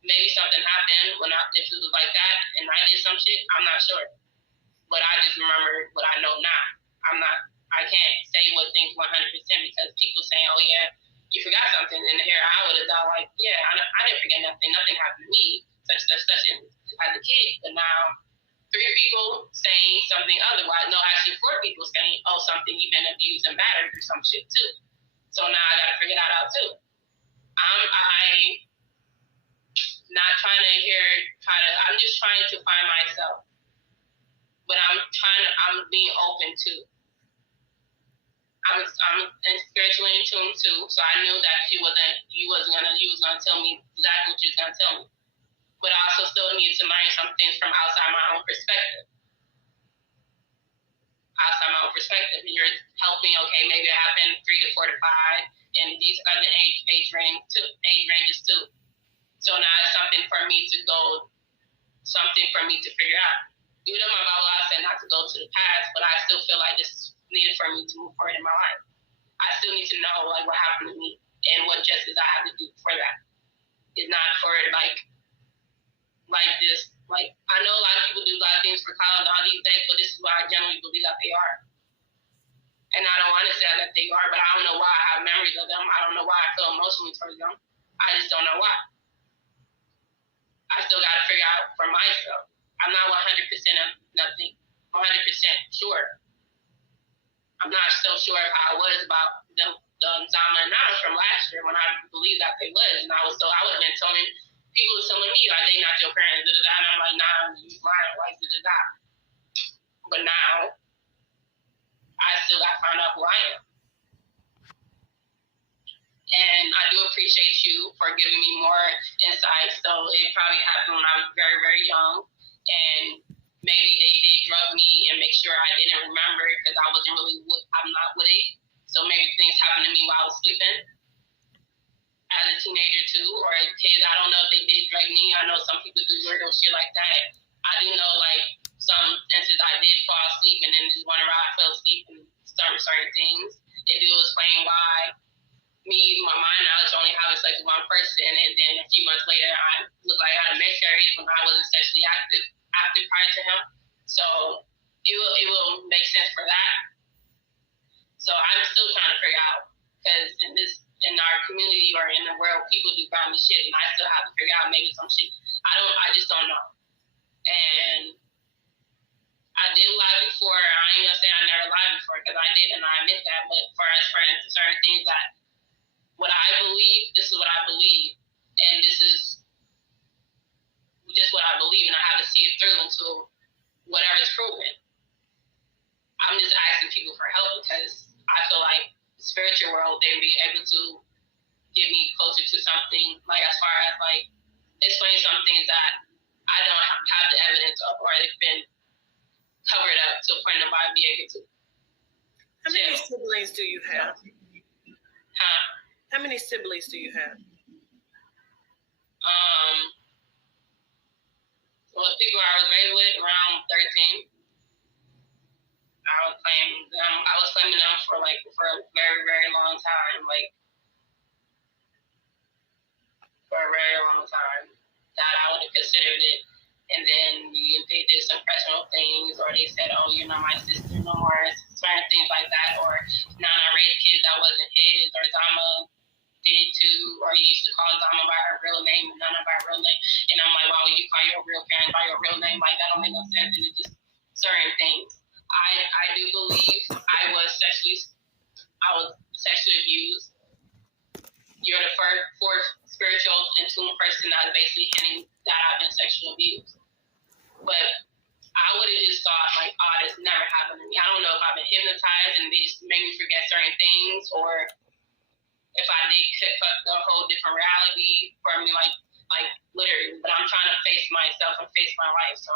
maybe something happened if it was like that and I did some shit. I'm not sure. But I just remember what I know now. I can't say what things 100% because people saying, oh yeah, you forgot something. And here I would have thought like, yeah, I didn't forget nothing. Nothing happened to me, such as a kid. But now 3 people saying something otherwise. No, actually 4 people saying, oh, something you've been abused and battered or some shit too. So now I got to figure that out too. I'm not trying to I'm just trying to find myself. But I'm being open too. I'm spiritually in tune too, so I knew that you was gonna tell me exactly what you was gonna tell me. But I also still need to learn some things from outside my own perspective. You're helping, okay, maybe it happened 3 to 4 to 5, and these other age ranges too. So now it's something for me to figure out. Even though my Bible said not to go to the past, but I still feel like this is needed for me to move forward in my life. I still need to know like what happened to me and what justice I have to do for that. It's not for like this. Like I know a lot of people do a lot of things for college all these days, but this is what I generally believe that they are. And I don't want to say that they are, but I don't know why I have memories of them. I don't know why I feel emotionally towards them. I just don't know why. I still got to figure out for myself. I'm not 100% of nothing, 100% sure. I'm not so sure of how I was about the Zama and Nas from last year when I believed that they was. And I would have been telling people telling me, are they not your parents? And I'm like, nah, you lying, like, da-da-da. But now, I still got to find out who I am. And I do appreciate you for giving me more insight. So it probably happened when I was very, very young. And maybe they did drug me and make sure I didn't remember because I'm not with it. So maybe things happened to me while I was sleeping as a teenager too, or kids. I don't know if they did drug me. I know some people do weirdo shit like that. I do know like some instances I did fall certain things. It do explain why my knowledge only having sex with one person, and then a few months later I looked like I had a miscarriage when I wasn't sexually active prior to him. So it will make sense for that. So I'm still trying to figure out, because in our community or in the world, people do grimy shit, and I still have to figure out maybe some shit. I just don't know. And I did lie before. I ain't gonna say I never lied before, because I did, and I admit that. But for certain things that what I believe, this is what I believe, and this is just what I believe, and I have to see it through until whatever's proven. I'm just asking people for help, because I feel like the spiritual world, they'd be able to get me closer to something, like as far as like explain some things that I don't have the evidence of, or they've been covered up to a point of I be able to. How many siblings do you have? Huh? How many siblings do you have? Well, the people I was raised with, around 13. I was claiming them for a very, very long time, for a very long time, that I would have considered it. And then they did some personal things, or they said, "Oh, you're not my sister no more," certain things like that. Or Nana raised kids that wasn't his, or Zama did too, or he used to call Zama by her real name and Nana by her real name. And I'm like, why would you call your real parents by your real name? Like, that don't make no sense. And it's just certain things. I do believe I was sexually abused. You're the fourth spiritual and tuned person that's basically hinting that I've been sexually abused. But I would have just thought, like, oh, this never happened to me. I don't know if I've been hypnotized and they just made me forget certain things, or if I did pick up a whole different reality for me, like literally. But I'm trying to face myself and face my life, so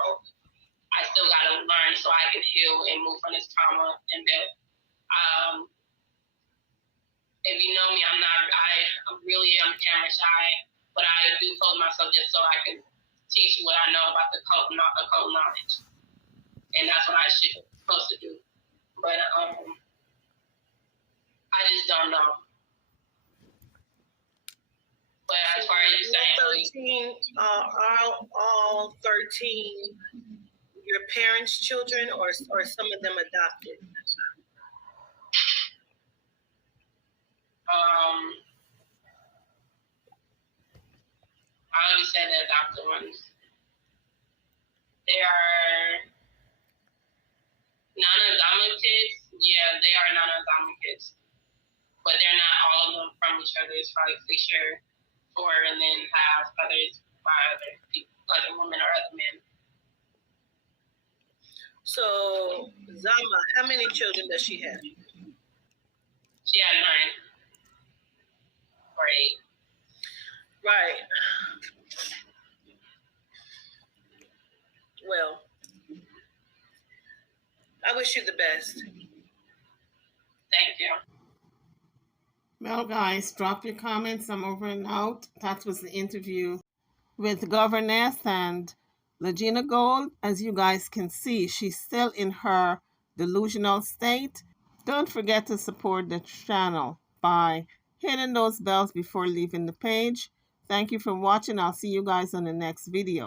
I still got to learn so I can heal and move from this trauma and build. If you know me, I really am camera shy, but I do pose myself just so I can teach you what I know about the occult knowledge. And that's what I should supposed to do. But I just don't know. But as far as you saying, 13, all 13 your parents' children, or some of them adopted? I already said the adopted ones. They are non-Zama kids. Yeah, they are non-Zama kids. But they're not all of them from each other. It's probably Fisher, 4, and then have others by other people, other women or other men. So, Zama, how many children does she have? She had 9 or 8. Right. Well, I wish you the best. Thank you. Well, guys, drop your comments. I'm over and out. That was the interview with Governess and Lagena Gold. As you guys can see, she's still in her delusional state. Don't forget to support the channel by hitting those bells before leaving the page. Thank you for watching. I'll see you guys on the next video.